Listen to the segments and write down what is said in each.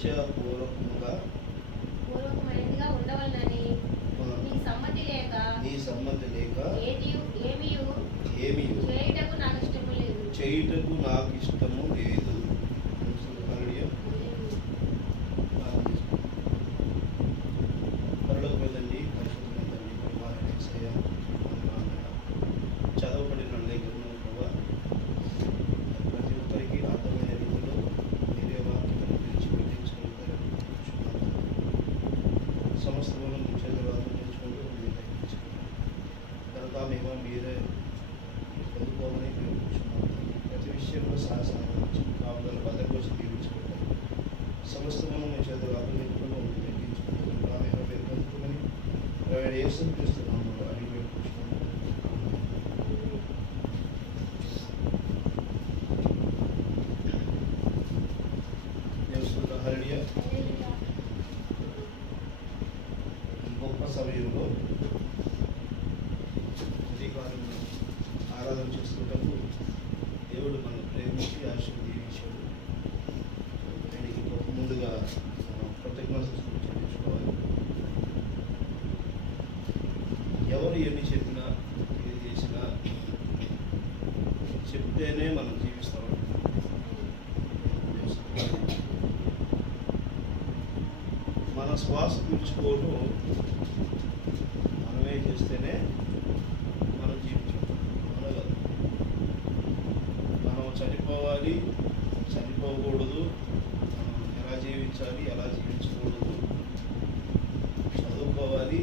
స్వేచ్ఛాపూర్వకముగా ఉండవలనని నీ సమ్మతి లేక ఏమీ చేయుటకు నాకు ఇష్టము లేదు. పరలోకమైందండి, పరిశుద్ధమైందండి, కుమారుని యేసయ్య, చదవబడిన లేఖను ప్రభా ప్రతి ఒక్కరికి అర్థమైన రీతిలో మీరే వాక్యాలను విడిచిపెట్టించుకుంటారని సమస్తమును మీ చేతులు ఆత్మనించుకుంటూ మీరు తగ్గించుకుంటారు కనుక మేము మీరే పొందుకోమని మేము కూర్చున్నాం. ప్రతి విషయంలో సహసాగించి కాపుదల భద్రకోసం దీవించుకుంటారు. సమస్తమును మీ చేతులు ఆత్మనించుకుంటూ మీరు తగ్గించుకుంటారు. మేము మీరు పొందుకోమని యేసుక్రీస్తున్నాము అని మేము కూర్చున్నాం. హల్లెలూయా. ఈ గొప్ప సమయంలో ఉదయకాలంలో ఆరాధన చేసుకుంటప్పుడు దేవుడు మనం ప్రేమించి ఆశీర్వదించాడు. ఆయనకి ముందుగా కృతజ్ఞతలు చెల్లించుకోవాలి. ఎవరు ఎన్ని చెప్పినా ఏది చేసినా చెప్తేనే మనం జీవిస్తాం. మన శ్వాస పీల్చుకోవడం మనమే చేస్తేనే మనం జీవించాలి. అవునా? మనం చనిపోవాలి, చనిపోకూడదు, ఎలా జీవించాలి, ఎలా జీవించకూడదు, చదువుకోవాలి,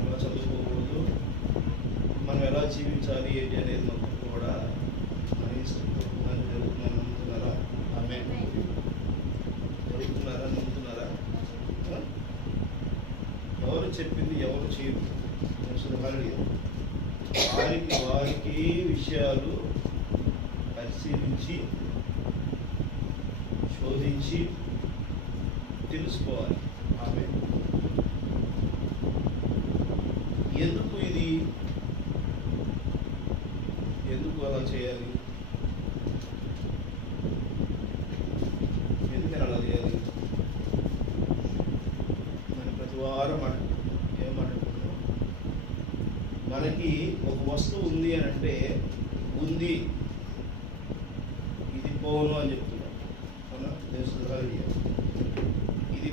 ఎలా చదువుకోకూడదు, మనం ఎలా జీవించాలి ఏంటి అనేది మొత్తం కూడా మన ఇష్టం జరుగుతుందని నమ్ముతున్నారా? ఆమె జరుగుతున్నారా? నమ్ముతున్నారా? ఎవరు చెప్పింది ఎవరు చేయరు. వారికి విషయాలు పరిశీలించి శోధించి తెలుసుకోవాలి. ఆమె ఎందుకు ఇది, ఎందుకు అలా చేయాలి, ఎందుకని అలా చేయాలి మన ప్రతి వారం ఏమనుకుంటున్నాం. మనకి ఒక వస్తువు ఉంది అని అంటే ఉంది, ఇది పోను అని చెప్తున్నాం. అవునా? ఇది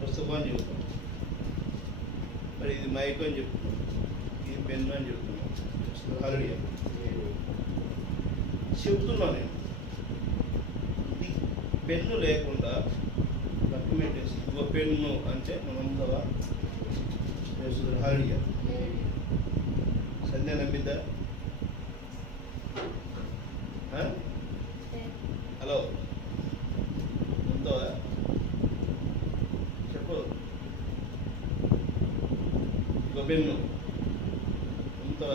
పుస్తకం అని చెప్తున్నాం, మరి ఇది మైక్ అని చెప్తున్నాం, ఇది పెన్ను అని చెప్తున్నాం. చెప్తున్నా నేను. ఇది పెన్ను లేకుండా డాక్యుమెంటేషన్ ఒక పెన్ను అంటే మనం కదా హరిగా సంధ్య నమ్మిద్దా? హలో, ఉందా? చెప్పు. ఒక పెన్ను ఉందా?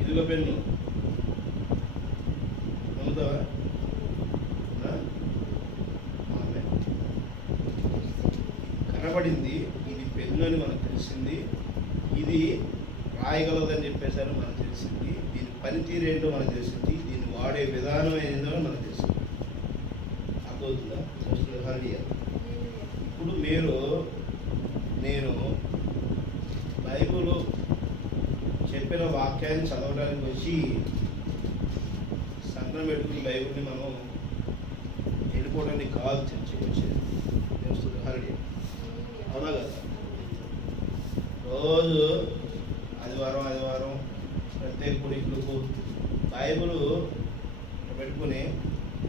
ఇదిగో పెన్ను నమ్ముతావా? కనబడింది, ఇది పెన్ను అని మనకు తెలిసింది, ఇది రాయగలదని చెప్పేసరి మనకు తెలిసింది, దీని పనితీరు ఏంటో మనకు తెలిసింది, దీన్ని వాడే విధానం ఏంటో మనకు తెలిసింది. అర్థమవుతుందా? ఇప్పుడు నేను బైబిల్ చెప్పిన వాక్యాన్ని చదవడానికి వచ్చి సంఘం పెట్టుకుని బైబిల్ని మనం వెళ్ళిపోవడానికి కాదు చర్చకి వచ్చేది. అవునా కదా? రోజు ఆదివారం ప్రత్యేక కుడికులకు బైబిల్ పెట్టుకుని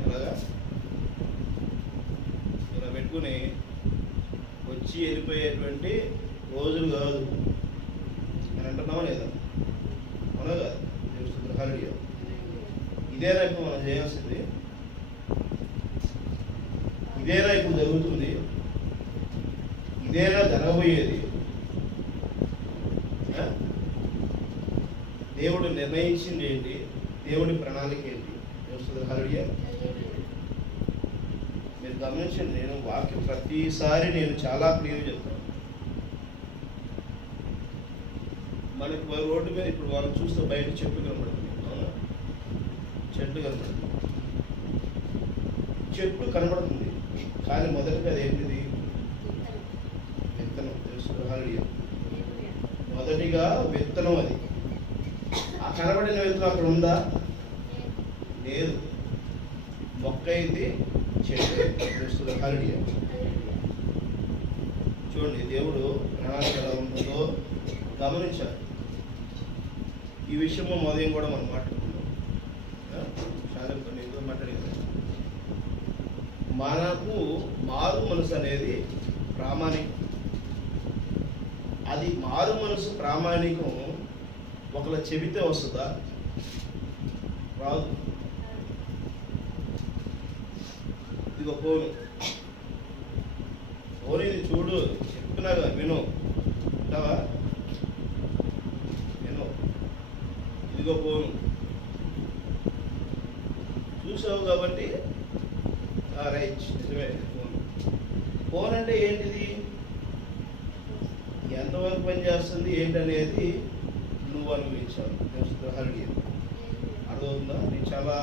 ఇలా పెట్టుకుని వచ్చి వెళ్ళిపోయేటువంటి రోజులు కాదు అని అంటున్నామా లేదా? అవునా కదా? హల్లెలూయా. ఇదేనా ఇప్పుడు మనం చేయాల్సింది? ఇదేనా ఇప్పుడు జరుగుతుంది? ఇదేనా జరగబోయేది? దేవుడు నిర్ణయించింది ఏంటి? దేవుడి ప్రణాళిక ఏంటి? హల్లెలూయా. మీరు గమనించండి, నేను వాక్యం ప్రతిసారి నేను చాలా క్లియర్ చెప్తాను. మనకి రోడ్డు మీద ఇప్పుడు మనం చూస్తే బయట చెట్లు కనబడుతుంది. అవునా? చెట్లు కనబడుతుంది. చెట్టు కనబడుతుంది, కానీ మొదటిగా అదేంటిది? విత్తనం. హల్లెలూయా. మొదటిగా విత్తనం. అది ఆ కనబడిన విత్తనం అక్కడ ఉందా? లేదు. మొక్క అయింది, చెట్టు. హల్లెలూయా. చూడండి, దేవుడు ప్రణాళిక ఎలా ఉంటుందో గమనించాలి. ఈ విషయము ఉదయం కూడా మనం మాట్లాడుకున్నాం. చాలా ఏదో మాట్లాడేది. మనకు మారు మనసు అనేది ప్రామాణికం. అది మారు మనసు ప్రామాణికం ఒకళ్ళ చెబితే వస్తుందా? రాదు. ఇదిగో ఫోను, ఇది చూడు, చెప్తున్నాగా, విను. ఉంటావా? విను. ఇదిగో ఫోను చూసావు కాబట్టి రైట్, నిజమే. ఫోన్ అంటే ఏంటిది? ఎంతవరకు పనిచేస్తుంది ఏంటనేది నువ్వు అనుభవించావు. హల్లెలూయా. అర్థమవుతుందా? నేను చాలా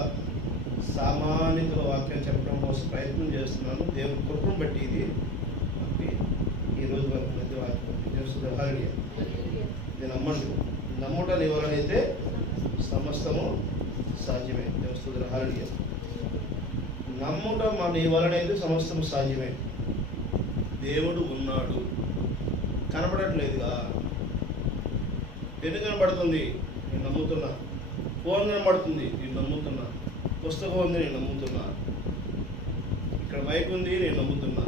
సామాన్యతల వాక్యం చెప్పడం కోసం ప్రయత్నం చేస్తున్నాను. దేవుని కృపను బట్టి ఇది ఈరోజు వరకు మధ్య వాక్యం. హల్లెలూయా. ఇది నమ్మండి. నమ్ముట నీ వలనైతే సమస్తము సాధ్యమే. దేవస్తుతుల హల్లెలూయా. నమ్ముట నీ వలనైతే సమస్తము సాధ్యమే. దేవుడు ఉన్నాడు. కనపడట్లేదుగా. పెన్ను కనబడుతుంది, నేను నమ్ముతున్నా. ఫోన్ కనబడుతుంది, నేను నమ్ముతున్నా. పుస్తకం ఉంది, నేను నమ్ముతున్నా. ఇక్కడ మైక్ ఉంది, నేను నమ్ముతున్నా.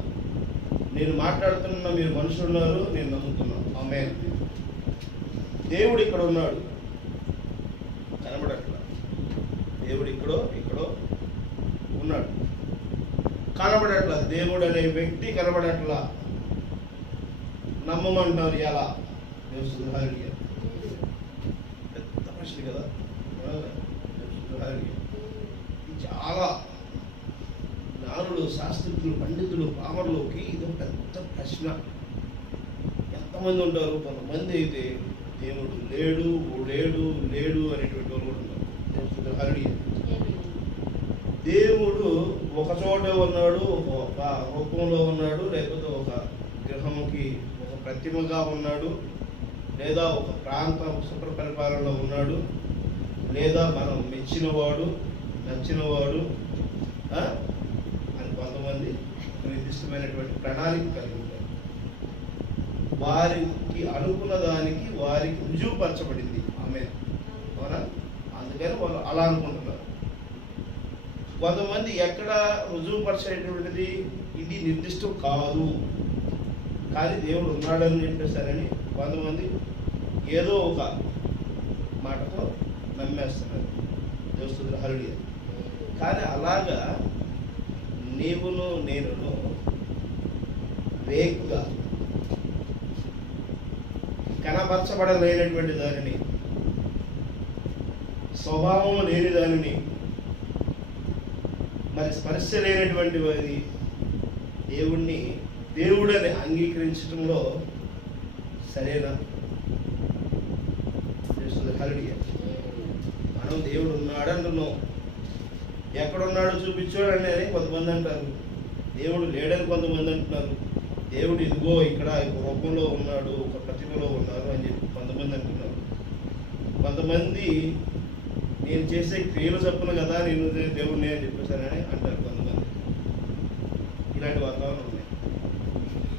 నేను మాట్లాడుతున్నా, మీరు మనుషులు ఉన్నారు, నేను నమ్ముతున్నా. ఆమేన్. దేవుడు ఇక్కడ ఉన్నాడు, కనబడట్లా. దేవుడు ఇక్కడో ఉన్నాడు, కనబడట్లా. దేవుడు అనే వ్యక్తి కనబడట్లా. నమ్మమంటారు ఎలా? హల్లెలూయా. పెద్ద ప్రశ్న కదా. చాలా జ్ఞానులు, శాస్త్రజ్ఞులు, పండితులు, పామరులకి ఇది పెద్ద ప్రశ్న. ఎంతమంది ఉంటారు? కొంతమంది అయితే దేవుడు లేడు లేడు లేడు అనేటువంటి వాళ్ళు కూడా ఉన్నారు. హల్లెలూయా. దేవుడు ఒక చోట ఉన్నాడు, ఒక రూపంలో ఉన్నాడు, లేకపోతే ఒక గ్రహంకి ఒక ప్రతిమగా ఉన్నాడు, లేదా ఒక ప్రాంతం సుప్ర పరిపాలనలో ఉన్నాడు, లేదా మనం మెచ్చినవాడు, నచ్చినవాడు అని కొంతమంది నిర్దిష్టమైనటువంటి ప్రణాళిక కలిగి ఉంటారు. వారికి అనుకున్న దానికి వారికి రుజువుపరచబడింది. ఆమేన్. అవునా? అందుకని వాళ్ళు అలా అనుకుంటున్నారు. కొంతమంది ఎక్కడ రుజువుపరచేటువంటిది ఇది నిర్దిష్టం కాదు, కానీ దేవుడు ఉన్నాడని చెప్పేశారని కొంతమంది ఏదో ఒక మాటతో నమ్మేస్తున్నారు. దేవస్తుతుల హల్లెలూయా. కానీ అలాగా నీవును నేనును వేగ్గా కనపరచబడలేనటువంటి దానిని, స్వభావం లేని దానిని, మరి స్పర్శ లేనటువంటి వారి దేవుణ్ణి దేవుడని అంగీకరించడంలో సరేనా? హల్లెలూయా. మనం దేవుడు ఉన్నాడు అంటున్నాం. ఎక్కడున్నాడో చూపించాడని అని కొంతమంది అంటారు. దేవుడు లేడని కొంతమంది అంటున్నారు. దేవుడు ఇదిగో ఇక్కడ ఒక రూపంలో ఉన్నాడు, ఒక ప్రతిభలో ఉన్నారు అని చెప్పి కొంతమంది అంటున్నారు. కొంతమంది నేను చేసే క్రియలు చెప్పును కదా నేను దేవుడిని అని చెప్పేశానని అంటారు కొంతమంది. ఇలాంటి వాతావరణం ఉన్నాయి.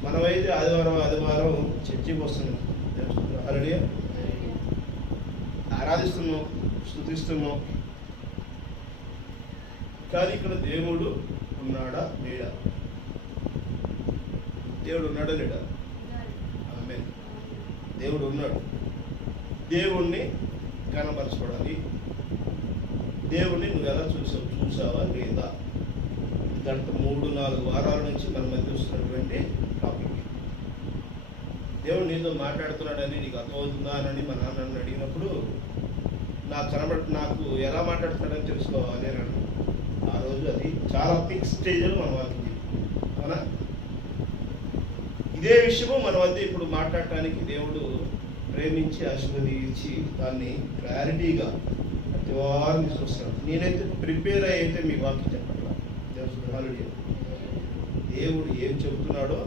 మనమైతే ఆదివారం చర్చికి వస్తున్నాం. హల్లెలూయా. ఆరాధిస్తున్నాం, స్తుతిస్తున్నాం. కానీ ఇక్కడ దేవుడు ఉన్నాడా లేడా? దేవుడు ఉన్నాడా లేడా? ఆమేన్. దేవుడు ఉన్నాడు. దేవుణ్ణి కనపరచబడాలి. దేవుణ్ణి నువ్వు ఎలా చూసావా లేదా? గత 3-4 వారాల నుంచి మన మధ్య వస్తున్నటువంటి టాపిక్. దేవుడు నీతో మాట్లాడుతున్నాడని నీకు అర్థమవుతుందా అని మా నాన్న నన్ను అడిగినప్పుడు నాకు ఎలా మాట్లాడుతున్నాడని తెలుసుకోవాలి అని అన్నాడు. ఆ రోజు అది చాలా పిక్ స్టేజ్లో మన వాళ్ళకి. అవునా? ఇదే విషయము మన వద్ద ఇప్పుడు మాట్లాడటానికి దేవుడు ప్రేమించి ఆశీర్వదించి దాన్ని క్లారిటీగా ప్రతి వారం తీసుకొస్తాడు. నేనైతే ప్రిపేర్ అయితే మీ వాక్యం చెప్పట్లా. హల్లెలూయా. దేవుడు ఏం చెబుతున్నాడో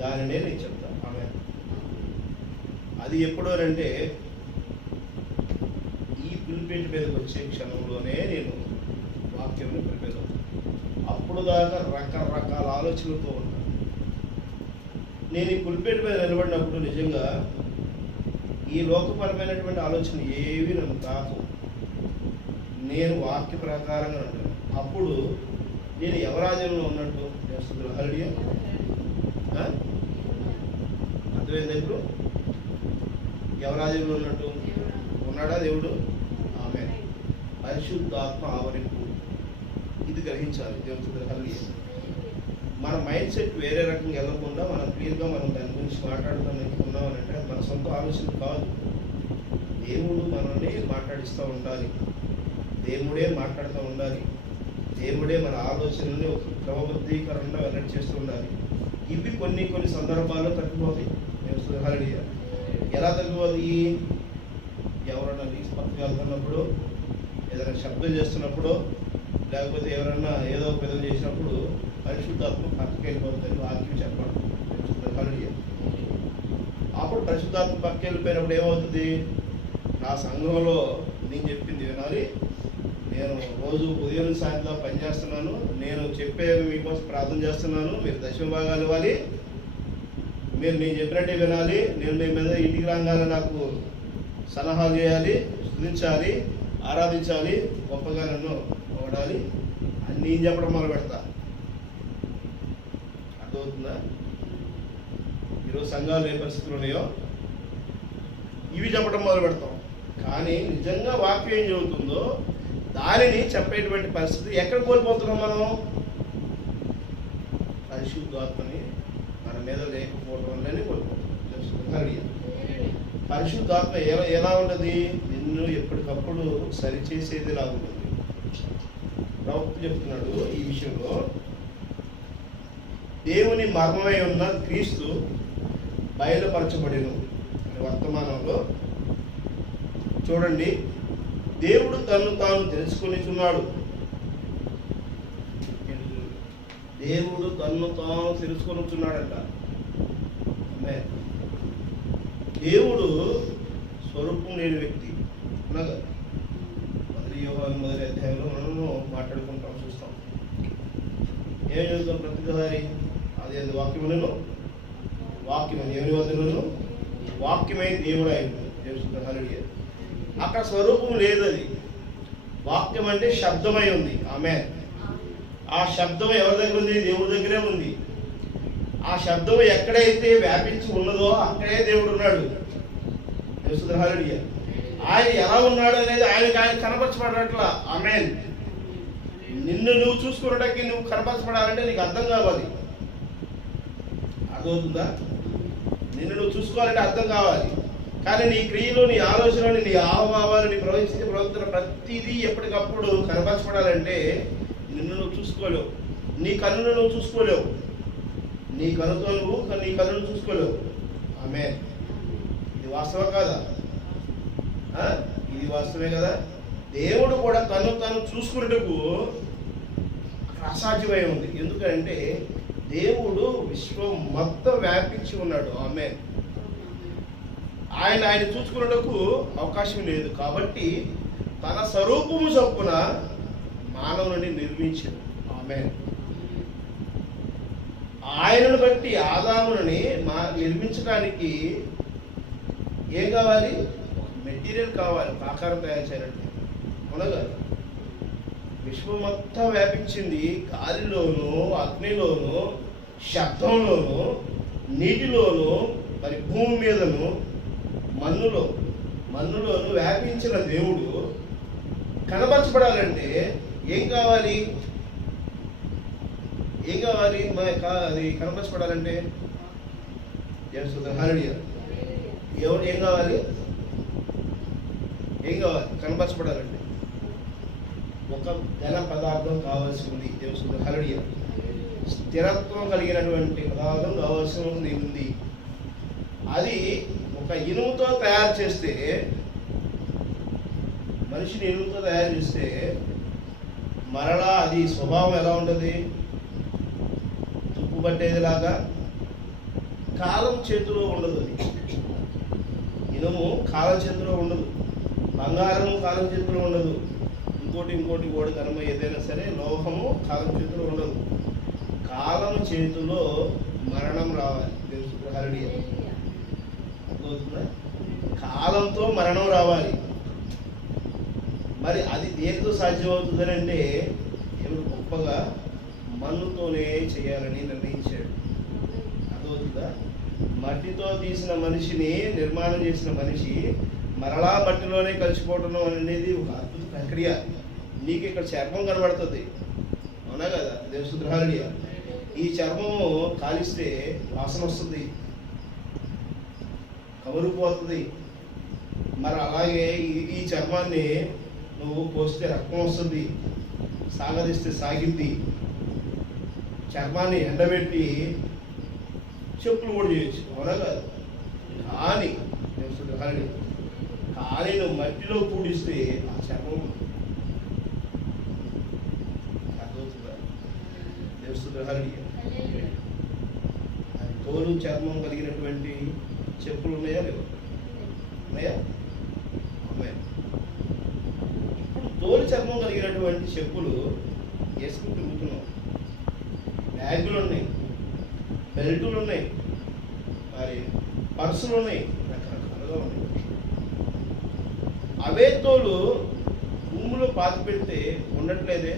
దానినే నేను చెప్తాను. ఆమేన్. అది ఎప్పుడోనంటే ఈ పిలిపేట మీదకి వచ్చే క్షణంలోనే నేను వాక్యం ప్రిపేర్ అవుతాను. అప్పుడు దాకా రకరకాల ఆలోచనలతో ఉంటాను. నేను ఈ పులిపేట మీద నిలబడినప్పుడు నిజంగా ఈ లోకపరమైనటువంటి ఆలోచన ఏవి నన్ను కాకు. నేను వాక్య ప్రకారంగా ఉంటాను. అప్పుడు నేను ఎవరాజ్యంలో ఉన్నట్టు హల్లెలూయా. అర్థమైంది? ఇప్పుడు ఎవరాజ్యంలో ఉన్నట్టు ఉన్నాడా దేవుడు? ఆమె పరిశుద్ధాత్మ ఆవరింపు. ఇది గ్రహించాలి. దేవుడు హల్లెలూయా. మన మైండ్ సెట్ వేరే రకంగా వెళ్ళకుండా మనం క్లియర్గా మనం దాని గురించి మాట్లాడుతున్నామనంటే అది మన సొంత ఆలోచన కాదు. దేవుడు మనల్ని మాట్లాడిస్తూ ఉండాలి. దేవుడే మాట్లాడుతూ ఉండాలి. దేవుడే మన ఆలోచనల్ని ఒక క్రమబద్ధీకరణలో వెల్లడి చేస్తూ ఉండాలి. ఇవి కొన్ని సందర్భాల్లో తగ్గిపోతాయి. హల్లెలూయా. ఎలా తగ్గిపోతాయి? ఎవరన్నా పక్కకి వెళ్తున్నప్పుడు, ఏదైనా శబ్దం చేస్తున్నప్పుడు, లేకపోతే ఎవరన్నా ఏదో పెదవి చేసినప్పుడు పరిశుద్ధాత్మ పక్కకి వెళ్ళిపోతుంది. వాక్యం చెప్పడం. హల్లెలూయా. అప్పుడు పరిశుద్ధాత్మ పక్కకి వెళ్ళిపోయినప్పుడు ఏమవుతుంది? నా సంఘంలో నేను చెప్పింది వినాలి. నేను రోజు ఉదయం సాయంత్రం పనిచేస్తున్నాను. నేను చెప్పేవి మీకోసం ప్రార్థన చేస్తున్నాను. మీరు దశమ భాగాలు ఇవ్వాలి. మీరు నేను చెప్పినట్టే వినాలి. నేను మీ మీద ఇంటికి రాగానే నాకు సలహాలు చేయాలి, స్తుతించాలి, ఆరాధించాలి, గొప్పగా నన్ను పొగడాలి అని నేను చెప్పడం మొదలు పెడతా. అర్థమవుతుందా? ఈరోజు సంఘాలు ఏ పరిస్థితులు ఉన్నాయో ఇవి చెప్పడం మొదలు పెడతాం. కానీ నిజంగా వాక్యం ఏం చెబుతుందో దానిని చెప్పేటువంటి పరిస్థితి ఎక్కడ కోల్పోతున్నాం మనం? పరిశుద్ధాత్మని మన మీద లేకపోవడం వల్లనే కోల్పోతున్నాం. పరిశుద్ధాత్మ ఎలా ఉంటుంది? నిన్ను ఎప్పటికప్పుడు సరిచేసేదిలా ఉంటుంది. ప్రవక్త చెప్తున్నాడు ఈ విషయంలో, దేవుని మర్మమై ఉన్న క్రీస్తు బయలుపరచబడిను వర్తమానంలో. చూడండి, దేవుడు తను తాను తెలుసుకొనిచున్నాడు. దేవుడు తను తాను తెలుసుకొనిచున్నాడంట. దేవుడు స్వరూపం లేని వ్యక్తి. అనగా మొదటి అధ్యాయంలో మనము మాట్లాడుకుంటాం, చూస్తాం. ఏం చదువుతాం ప్రతిసారి? అది వాక్యములను వాక్యమని ఎవరి వద్దను వాక్యమై దేవుడు ఆయన. హల్లెలూయా. అక్కడ స్వరూపం లేదు. అది వాక్యం అంటే శబ్దమై ఉంది. ఆమేన్. ఆ శబ్దం ఎవరి దగ్గర ఉంది? దేవుడి దగ్గరే ఉంది. ఆ శబ్దం ఎక్కడైతే వ్యాపించి ఉన్నదో అక్కడే దేవుడు ఉన్నాడు. హల్లెలూయా. ఆయన ఎలా ఉన్నాడు అనేది ఆయన కనపరచబడట్లా. ఆమేన్. నిన్ను నువ్వు చూసుకున్నట్టుకి నువ్వు కనపరచబడాలంటే నీకు అర్థం కావాలి. అర్థమవుతుందా? నిన్ను నువ్వు చూసుకోవాలంటే అర్థం కావాలి. కానీ నీ క్రియలు, నీ ఆలోచనలు, నీ హావభావాలు, నీ ప్రవర్తన ప్రతిదీ ఎప్పటికప్పుడు కనపరచబడాలంటే నిన్ను నువ్వు చూసుకోలేవు. నీ కన్నును నువ్వు చూసుకోలేవు. నీ కన్నుతో నువ్వు నీ కన్నును చూసుకోలేవు. ఆమేన్. ఇది వాస్తవం కాదా? ఇది వాస్తవమే కదా. దేవుడు కూడా తను తాను చూసుకున్నట్టుకు అసాధ్యమై ఉంది. ఎందుకంటే దేవుడు విశ్వం మొత్తం వ్యాపించి ఉన్నాడు. ఆమేన్. ఆయన చూసుకున్నట్టుకు అవకాశం లేదు. కాబట్టి తన స్వరూపము చొప్పున మానవుని నిర్మించాడు. ఆమేన్. ఆయనను బట్టి ఆదాముని నిర్మించడానికి ఏం కావాలి? మెటీరియల్ కావాలి. ఆకారం తయారు చేయాలంటే. అవునగా? విశ్వం మొత్తం వ్యాపించింది. గాలిలోను, అగ్నిలోను, శబ్దంలోను, నీటిలోను, మరి భూమి మీదను, మన్నులోను వ్యాపించిన దేవుడు కనపరచబడాలంటే ఏం కావాలి? అది కనపరచబడాలంటే హల్లెలూయా. ఎవరు ఏం కావాలి కనపరచబడాలంటే? ఒక ఘన పదార్థం కావాల్సి ఉంది. దేవుడు హల్లెలూయా. స్థిరత్వం కలిగినటువంటి పదార్థం కావాల్సి ఉంది. అది ఒక ఇనుముతో తయారు చేస్తే, మనిషిని ఇనుముతో తయారు చేస్తే మరలా అది స్వభావం ఎలా ఉంటుంది? తుప్పు పట్టేదిలాగా. కాలం చేతిలో ఉండదు. అది ఇనుము కాలం చేతిలో ఉండదు, బంగారము కాలం చేతిలో ఉండదు, ఇంకోటి కూడా కనుమ ఏదైనా సరే లోహము కాలం చేతిలో ఉండదు. కాలం చేతిలో మరణం రావాలి. అర్థమవుతుందా? కాలంతో మరణం రావాలి. మరి అది దేనితో సాధ్యమవుతుందని అంటే ఎవరు గొప్పగా మన్నుతోనే చేయాలని నిర్ణయించాడు. అర్థమవుతుందా? మట్టితో తీసిన మనిషిని నిర్మాణం చేసిన మనిషి మరలా మట్టిలోనే కలిసిపోవటం అనేది ఒక అద్భుత ప్రక్రియ. నీకు ఇక్కడ చర్మం కనబడుతుంది, అవునా కదా? దేవసుద్రహాలుడియా, ఈ చర్మము కాలిస్తే వాసన వస్తుంది, కవరుపోతుంది. మరి అలాగే ఈ చర్మాన్ని నువ్వు పోస్తే రక్తం వస్తుంది, సాగదీస్తే సాగిద్ది. చర్మాన్ని ఎండబెట్టి చెప్పులు కూడా చేయొచ్చు, అవునా కాదు? కానీ కానీ నువ్వు మట్టిలో పూడిస్తే ఆ చర్మం అర్థమవుతుందా? తోలు చర్మం కలిగినటువంటి చెప్పులు ఉన్నాయా? లేవు? ఉన్నాయా? ఉన్నాయి. ఇప్పుడు తోలు చర్మం కలిగినటువంటి చెప్పులు వేసుకుని తిరుగుతున్నాం. బ్యాగులు ఉన్నాయి, బెల్టులు ఉన్నాయి, మరి పర్సులు ఉన్నాయి, రకరకాలుగా ఉన్నాయి. అవే తోలు భూమిలో పాతి పెడితే ఉండట్లేదే?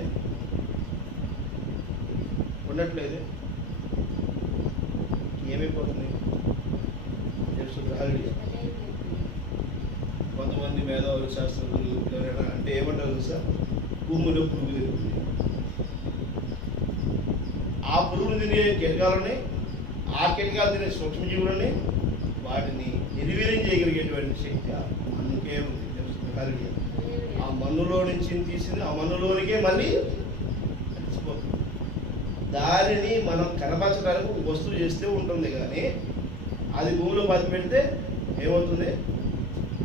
ఏమైపోతుంది? కొంతమంది మేధావులు శాస్త్రజ్ఞులు ఎవరైనా అంటే ఏమంటారు సార్? భూమిలో పురుగు తిరుగుతుంది. ఆ పురుగులు తినే కీటకాలని, ఆ కీటకాలు తినే సూక్ష్మజీవులని, వాటిని నిర్వీర్యం చేయగలిగేటువంటి శక్తి అందుకే ఉంది. ఆ మన్నులో నుంచి తీసింది ఆ మన్నులోనికే మళ్ళీ కలిసిపోతుంది. దానిని మనం కనపరచడానికి ఒక వస్తువు చేస్తే ఉంటుంది, కానీ అది భూమిలో పాతి పెడితే ఏమవుతుంది?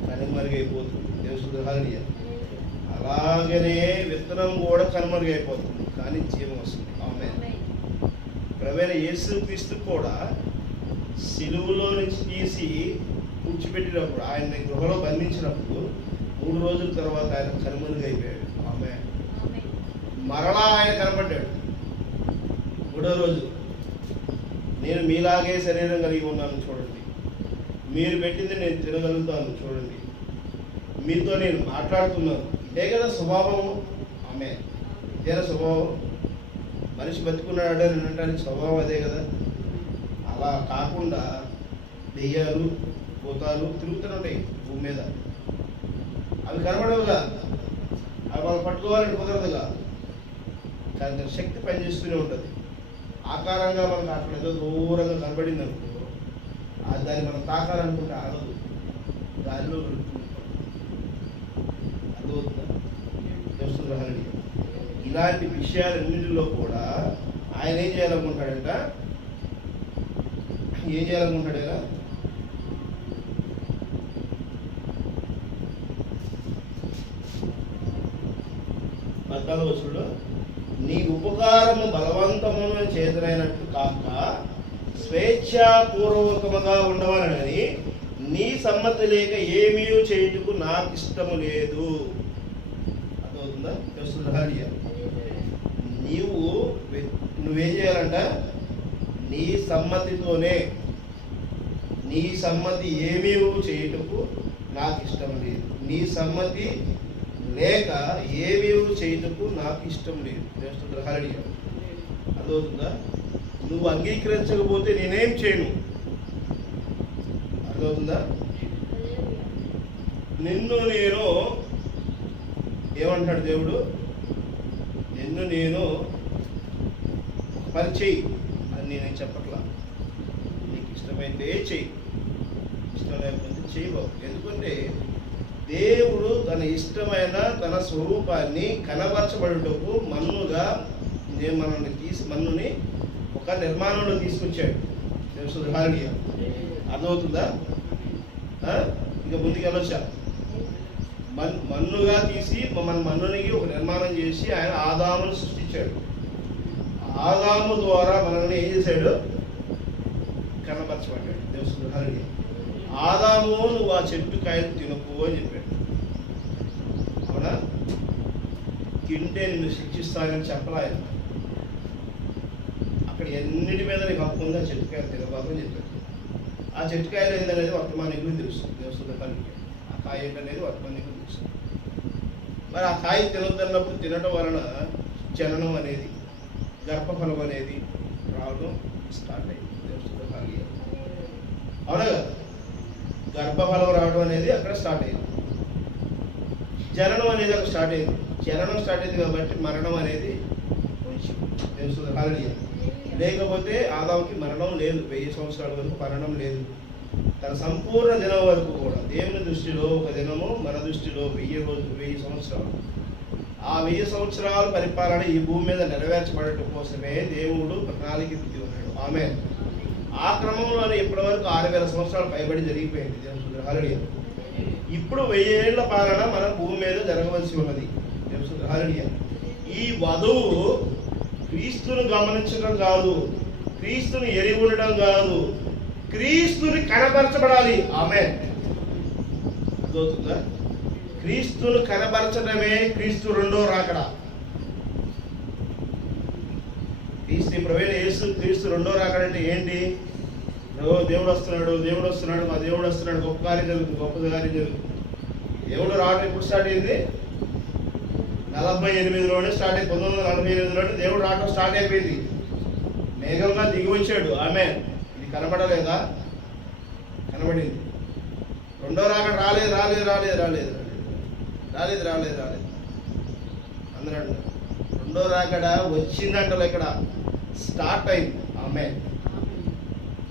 కనుమరుగైపోతుంది. దేవసుద్రహాలుడియా, అలాగనే విత్తనం కూడా కనుమరుగైపోతుంది, కానీ జీవం వస్తుంది. ఆమేన్. ప్రభువైన యేసుక్రీస్తు కూడా సిలువలో నుంచి తీసి కూర్చోబెట్టినప్పుడు, ఆయన గృహలో బంధించినప్పుడు 3 రోజుల తర్వాత ఆయన కనుమరుగైపోయాడు. ఆమేన్. మరలా ఆయన కనబడ్డాడు 3వ రోజు. నేను మీలాగే శరీరం కలిగి ఉన్నాను చూడండి, మీరు పెట్టింది నేను తినగలుగుతాను చూడండి, మీతో నేను మాట్లాడుతున్నాను. ఇదే కదా స్వభావం. ఆమేన్. ఇదేనా స్వభావం? మనిషి బతుకున్నాడు అని అనడానికి స్వభావం అదే కదా. అలా కాకుండా దెయ్యాలు భూతాలు తిరుగుతుంటాయి భూమి మీద. అవి కనబడవుగా, అవి వాళ్ళు పట్టుకోవాలని కుదరదుగా, కానీ శక్తి పనిచేస్తూనే ఉంటుంది. ఆకారంగా మనకు అక్కడ ఏదో దూరంగా కనబడింది అనుకో, దాన్ని మనం తాకాలనుకుంటే ఆగదు, దానిలో అర్థమవుతుందా? దేవసుద్రహాలుడి, ఇలాంటి విషయాలన్నింటిలో కూడా ఆయన ఏం చేయాలనుకుంటాడంట? ఏం చేయాలనుకుంటాడేనా? 14వ వచనంలో, నీ ఉపకారము బలవంతమును చేతనైనట్టు కాక స్వేచ్ఛాపూర్వకముగా ఉండవలనని నీ సమ్మతి లేక ఏమీ చేయుటకు నాకు ఇష్టము లేదు. అర్థమవుతుందా? నువ్వేం చేయాలంట? నీ సమ్మతితోనే, నీ సమ్మతి ఏమీ చేయుటకు నాకు ఇష్టం లేదు. నీ సమ్మతి లేక ఏమీ చేయుటకు నాకు ఇష్టం లేదు. హల్లెలూయా. అర్థమవుతుందా? నువ్వు అంగీకరించకపోతే నేనేం చేయను. అర్థమవుతుందా? నిన్ను నేను ఏమంటాడు దేవుడు? నిన్ను నేను పని చెయ్యి అని నేనేం చెప్పట్లా. నీకు ఇష్టమైతే చెయ్యి, ఇష్టం లేకపోతే చేయబావు. ఎందుకంటే దేవుడు తన ఇష్టమైన తన స్వరూపాన్ని కనబరచబడుటకు మన్నుగా మన్నుని ఒక నిర్మాణంలో తీసుకొచ్చాడు. అర్థమవుతుందా? ఇంకా ముందుకు వెళ్ళొచ్చా? మన్నుగా తీసి మన మన్నునికి ఒక నిర్మాణం చేసి ఆయన ఆదామును సృష్టించాడు. ఆదాము ద్వారా మనల్ని ఏం చేశాడు? కనపరచబడ్డాడు. దేవుడు ఆదాము నువ్వు ఆ చెట్టు కాయలు తినకు అని చెప్పాడు. అవునా? తింటే నిన్ను శిక్షిస్తానని చెప్పలే ఆయన. అక్కడ ఎన్నిటి మీద నీకు హక్కు ఉందో ఆ చెట్టుకాయలు తినబాకని చెప్పాడు. ఆ చెట్టుకాయలు ఏంటనేది వర్తమానికులు తెలుస్తుంది. దేవుడు ఆ కాయ ఏంటనేది వర్తమానికులు తెలుస్తుంది. మరి ఆ కాయ తినొద్దన్నప్పుడు తినడం వలన జననం అనేది, గర్భఫలం అనేది రావడం స్టార్ట్ అయింది. అవునా కదా? గర్భఫలం రావడం అనేది అక్కడ స్టార్ట్ అయింది. జననం అనేది అక్కడ స్టార్ట్ అయింది. జననం స్టార్ట్ అయింది కాబట్టి మరణం అనేది తెలుస్తుంది. లేకపోతే ఆదాముకి మరణం లేదు. 1000 సంవత్సరాల వరకు మరణం లేదు. తన సంపూర్ణ దినం వరకు కూడా దేవుని దృష్టిలో ఒక దినము, మన దృష్టిలో 1000 రోజులు, 1000 సంవత్సరాలు. ఆ 1000 సంవత్సరాల పరిపాలన ఈ భూమి మీద నెరవేర్చబడటం కోసమే దేవుడు ప్రణాళిక దిగి ఉన్నాడు. ఆమేన్. ఆ క్రమంలోనే ఇప్పటి వరకు 6000 సంవత్సరాలు పైబడి జరిగిపోయింది. దేవుని హల్లెలూయా. ఇప్పుడు 1000 ఏళ్ల పాలన మన భూమి మీద జరగవలసి ఉన్నది. దేవుని హల్లెలూయా. ఈ వధువు క్రీస్తును గమనించడం కాదు, క్రీస్తుని ఎరిగి ఉండడం కాదు, క్రీస్తుని కనపరచబడాలి. ఆమేన్. అర్థమవుతుందా? క్రీస్తును కనపరచడమే క్రీస్తు రెండో రాకడ. క్రీస్తు రెండో రాకడ అంటే ఏంటి? దేవుడు వస్తున్నాడు, దేవుడు వస్తున్నాడు, మా దేవుడు వస్తున్నాడు, గొప్ప కార్యం జరుగుతుంది, గొప్ప కార్యం జరుగుతుంది. దేవుడు రావడం ఎప్పుడు స్టార్ట్ అయింది? 48లోనే స్టార్ట్ అయింది. 1948లోనే దేవుడు రావడం స్టార్ట్ అయిపోయింది. మేఘంగా దిగి వచ్చాడు. ఆమేన్. ఇది కనబడలేదా? కనబడింది. రెండో రాకడ రాలేదు రాలేదు రాలేదు రాలేదు రాలేదు రాలేదు రాలేదు అందరూ రెండో రాకడ వచ్చిందంటలో ఇక్కడ స్టార్ట్ అయింది. ఆమేన్.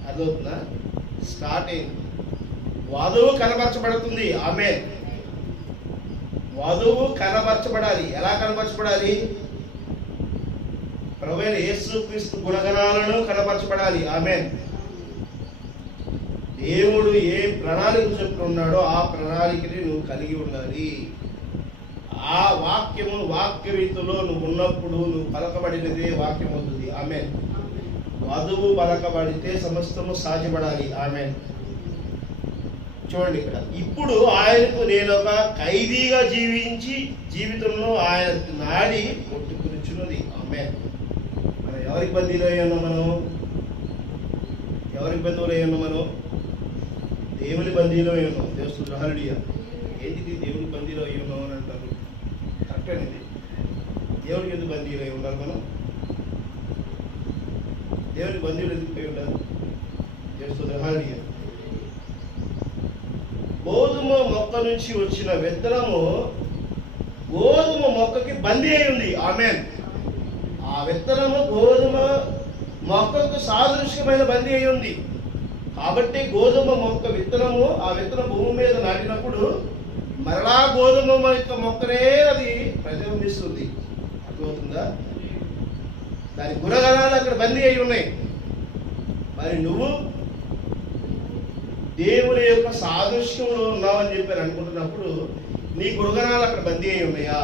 అర్థమవుతుందా? స్టార్ట్ అయింది. వధువు కనపరచబడుతుంది. ఆమేన్. వధువు కనపరచబడాలి. ఎలా కనపరచబడాలి? ప్రభువైన యేసుక్రీస్తు గుణగణాలను కనపరచబడాలి. ఆమేన్. దేవుడు ఏ ప్రణాళిక చెప్పుకున్నాడో ఆ ప్రణాళికని నువ్వు కలిగి ఉండాలి. ఆ వాక్యము వాక్య రీతిలో నువ్వు ఉన్నప్పుడు నువ్వు పలకబడినదే వాక్యం అవుతుంది. ఆమేన్. వధువు పలకబడితే సమస్తము సాధ్యపడాలి. ఆమేన్. చూడండి ఇక్కడ, ఇప్పుడు ఆయనకు నేను ఒక ఖైదీగా జీవించి జీవితంలో ఆయన నాడి కొట్టుకునిచున్నది. ఆమేన్. మనం ఎవరికి బందీలో అయ్యామో మనం? ఎవరికి బంధువులు అయ్యామో మనం? దేవుని బందీలో అయ్యాం. దేవుడు హల్లెలూయా. ఏంటిది దేవుని బందీలో అయ్యామో అని అంటారు? కరెక్ట్ అనేది. దేవుడికి ఎందుకు బందీలో అయి ఉండాలి మనం? దేవుని బందీలు ఎందుకు అయి ఉండాలి? దేవుడు హల్లెలూయా. గోధుమ మొక్క నుంచి వచ్చిన విత్తనము గోధుమ మొక్కకి బందీ అయి ఉంది. ఆమేన్. ఆ విత్తనము గోధుమ మొక్కకు సాదృశ్యమైన బందీ అయి ఉంది. కాబట్టి గోధుమ మొక్క విత్తనము, ఆ విత్తనం భూమి మీద నాటినప్పుడు మరలా గోధుమ మొక్కనే అది ప్రతిబింబిస్తుంది. అర్థమవుతుందా? దాని గుణగణాలు అక్కడ బందీ అయి ఉన్నాయి. మరి నువ్వు దేవుని యొక్క సాదృశ్యంలో ఉన్నావని చెప్పారు అనుకుంటున్నప్పుడు నీ గుణగణాలు అక్కడ బందీ అయి ఉన్నాయా?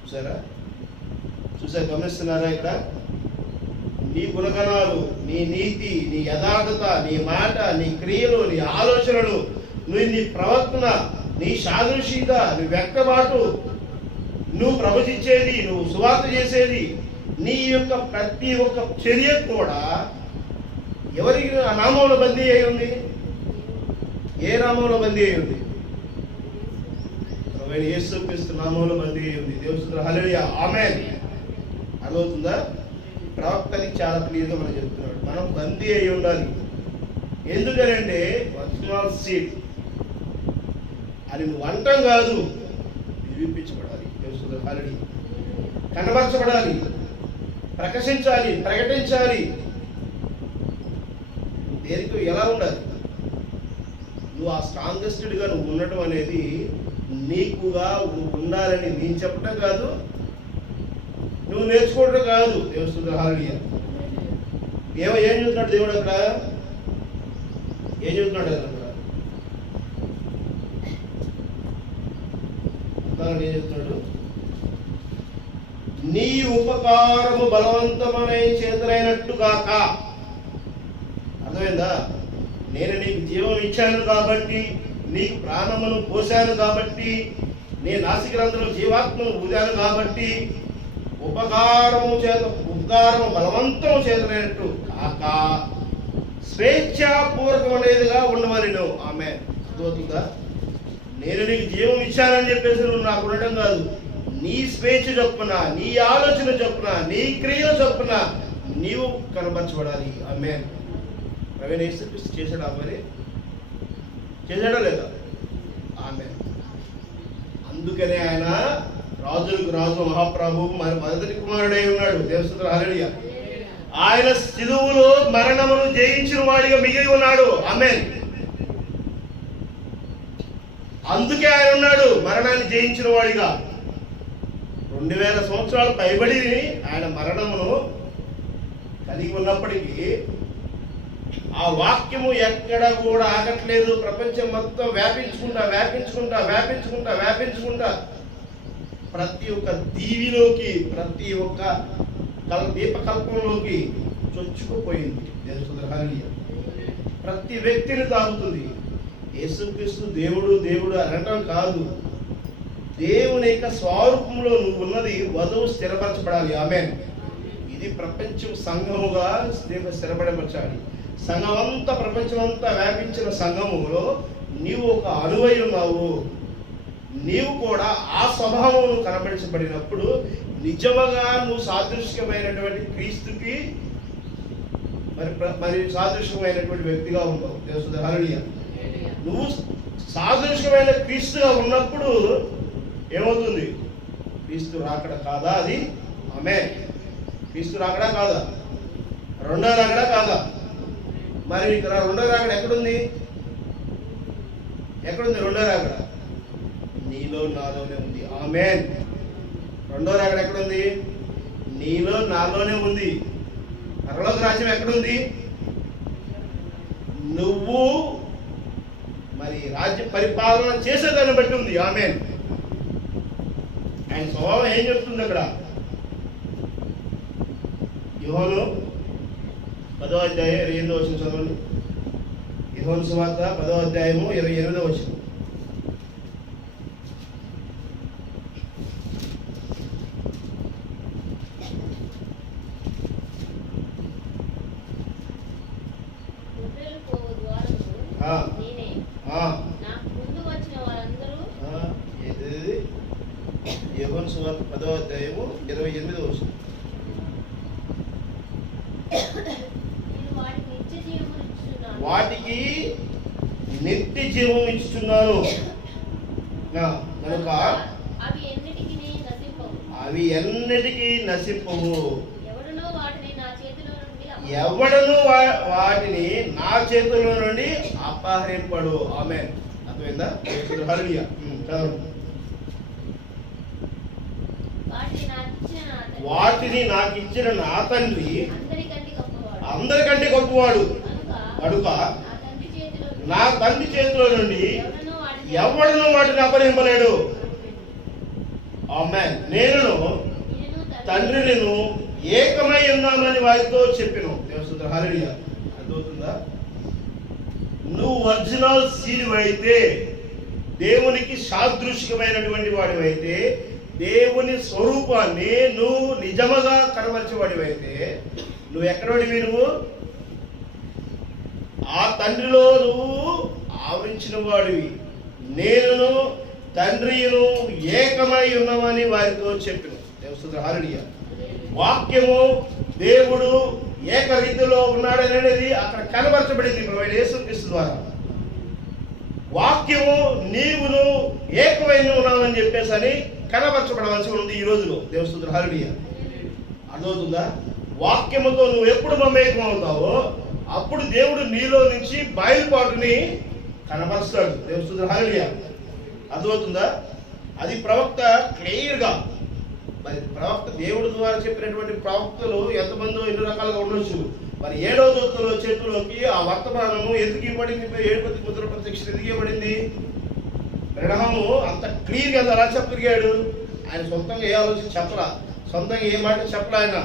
చూసారా? గమనిస్తున్నారా? ఇక్కడ నీ గుణగణాలు, నీ నీతి, నీ యథార్థత, నీ మాట, నీ క్రియలు, నీ ఆలోచనలు, నీ ప్రవర్తన, నీ సాదృశ్యత, నీ వ్యక్తబాటు, నువ్వు ప్రవచించేది, నువ్వు సువార్త చేసేది, నీ యొక్క ప్రతి ఒక్క చర్య కూడా ఎవరికి ఆ నామంలో బందీ అయి ఉంది? ఏ నామంలో బందీ అయి ఉంది? యేసుక్రీస్తు నామంలో బందీ అయి ఉంది. దేవుడు హల్లెలూయా. ఆమేన్. అర్థమవుతుందా? ప్రవక్తని చాలా క్లియర్గా మనం చెప్తున్నాడు, మనం బందీ అయి ఉండాలి. ఎందుకనంటే ఒరిజినల్ సీడ్ అది నువ్వు అంటం కాదు, నిరూపించబడాలి. దేవుడు హల్లెలూయా. కనబరచబడాలి, ప్రకాశించాలి, ప్రకటించాలి. దేనికి ఎలా ఉండాలి? నువ్వు ఆ స్ట్రాంగెస్ట్గా నువ్వు ఉండటం అనేది నీకుగా నువ్వు ఉండాలని నేను చెప్పడం కాదు, నువ్వు నేర్చుకోవడం కాదు. దేవుడు హల్లెలూయా. ఏం చూస్తున్నాడు దేవుడు అక్కడ? ఏం చూస్తున్నాడు అక్కడ? ఏం చెప్తున్నాడు? నీ ఉపకారము బలవంతమనే చేతులైనట్టు గాక. అర్థమైందా? నేను నీకు జీవం ఇచ్చాను కాబట్టి, నీకు ప్రాణమును పోశాను కాబట్టి, నీ నాసికరంధ్రంలో జీవాత్మను ఊదాను కాబట్టి, ఉపకారము బలవంతము చేతులైనట్టు కాక స్వేచ్ఛాపూర్వకమైనదిగా ఉండమని నువ్వు. ఆమె అర్థమవుతుందా? నేను నీకు జీవం ఇచ్చానని చెప్పేసి నువ్వు నాకు ఉండటం కాదు, నీ స్వేచ్ఛ చొప్పున, నీ ఆలోచన చొప్పున, నీ క్రియల చొప్పున నీవు కనపరచబడాలి. ఆమె ప్రవీణ యేసుక్రీస్తు చేశాడా? మరి చేశాడా లేదా? ఆమె అందుకనే ఆయన రాజులకు రాజు మహాప్రభు మరి మొదటి కుమారుడై ఉన్నాడు. దేవస్తుతులు హల్లెలూయా. ఆయన సిలువలో మరణమును జయించిన వాడిగా మిగిలి ఉన్నాడు. ఆమేన్. అందుకే ఆయన ఉన్నాడు మరణాన్ని జయించిన వాడిగా. 2000 సంవత్సరాలు పైబడి ఆయన మరణమును కలిగి ఉన్నప్పటికీ ఆ వాక్యము ఎక్కడ కూడా ఆగట్లేదు. ప్రపంచం మొత్తం వ్యాపించుకుంటా ప్రతి ఒక్క దీవిలోకి, ప్రతి ఒక్క దీపకల్పంలోకి చొచ్చుకుపోయింది. హల్లెలూయా. ప్రతి వ్యక్తిని తాగుతుంది. యేసుక్రీస్తు దేవుడు అనటం కాదు, దేవుని యొక్క స్వరూపంలో నువ్వు ఉన్నది వధువు స్థిరపరచబడాలి. ఆమేన్. ఇది ప్రపంచం సంఘముగా స్థిరపడపరచాలి. సంఘమంతా, ప్రపంచమంతా వ్యాపించిన సంఘములో నీవు ఒక అణువై ఉన్నావు. నీవు కూడా ఆ స్వభావం కనబడించబడినప్పుడు నిజముగా నువ్వు సాదృశ్యమైనటువంటి క్రీస్తుకి మరి సాదృశ్యమైనటువంటి వ్యక్తిగా ఉంటావు. దేవస్తుతులు హల్లెలూయా. నువ్వు సాదృశ్యమైన క్రీస్తుగా ఉన్నప్పుడు ఏమవుతుంది? క్రీస్తు రాకడ కాదా అది? ఆమేన్. క్రీస్తు రాకడా కాదా? రెండో రాకడా కాదా? మరి ఇక్కడ రెండో రాకడ ఎక్కడుంది? రెండో రాకడ నీలో నాలోనే ఉంది. ఆమేన్. రెండో రాకడ ఎక్కడుంది? నీలో నాలోనే ఉంది. పరలోక రాజ్యం ఎక్కడుంది? నువ్వు మరి రాజ్య పరిపాలన చేసేదాన్ని బట్టి ఉంది. ఆమేన్. ఆయన స్వభావం ఏం చెప్తుంది అక్కడ? యోహాను 10వ అధ్యాయం 28వ వచనం చదవండి. యోహాను సువార్త 10వ అధ్యాయము 28వ వచనం. యోహాను సువార్త 10వ అధ్యాయము 28వ వచనం. వాటికి నిత్య జీవం ఇచ్చుచున్నాను కనుక అవి ఎన్నటికీ నశింపవు. ఎవడను వాటిని నా చేతిలో నుండి అపహరింపడు. ఆమేన్. అర్థమైందా? హల్లెలూయా. చదవండి. వాటిని నాకు ఇచ్చిన నా తండ్రి అందరికంటే గొప్పవాడు కనుక నా తండ్రి చేతిలో నుండి ఎవడను వాటిని అపహరింపలేడు. ఆమేన్. నేను తండ్రిని ఏకమై ఉన్నామని వారితో చెప్పిన. దేవస్తుతులు హల్లెలూయా. అర్థమవుతుందా? నువ్వు ఒరిజినల్ సీడ్ అయితే, దేవునికి సాదృశ్యమైనటువంటి వాడివైతే, దేవుని స్వరూపాన్ని నువ్వు నిజముగా కనబరిచేవాడివైతే, నువ్వు ఎక్కడోడివి? నువ్వు ఆ తండ్రిలో నువ్వు ఆవరించిన వాడివి. నేను తండ్రిను ఏకమై ఉన్నామని వారితో చెప్పిన. దేవస్తుతులు హల్లెలూయా. వాక్యము దేవుడు ఏకరీతిలో ఉన్నాడనేది అక్కడ కనబరచబడింది యేసుక్రీస్తు ద్వారా. వాక్యము నీవును ఏకమై ఉన్నామని చెప్పేసి అని కనబరచబడవలసి ఉంది ఈ రోజులో. దేవస్తుతులు హల్లెలూయా. అర్థమవుతుందా? వాక్యముతో నువ్వు ఎప్పుడు మమేకం అవుతావో అప్పుడు దేవుడు నీలో నుంచి బయలుపాటుని కనబరుస్తాడు. దేవస్తుతులు హల్లెలూయా. అర్థమవుతుందా? అది ప్రవక్త క్లియర్గా, మరి ప్రవక్త దేవుడి ద్వారా చెప్పినటువంటి ప్రవక్తలు ఎంతమందో ఎన్ని రకాలుగా ఉండొచ్చు. మరి 7వ దూతలో చేతుల్లోకి ఆ వర్తమానము ఎందుకు ఇవ్వబడింది? 7 ముద్ర ప్రత్యక్షత ఎందుకు ఇవ్వబడింది? బ్రహ్మము అంత క్లియర్గా ఎలా చెప్పగలిగాడు? ఆయన సొంతంగా ఏ ఆలోచన చెప్పలా, సొంతంగా ఏ మాట చెప్పలా.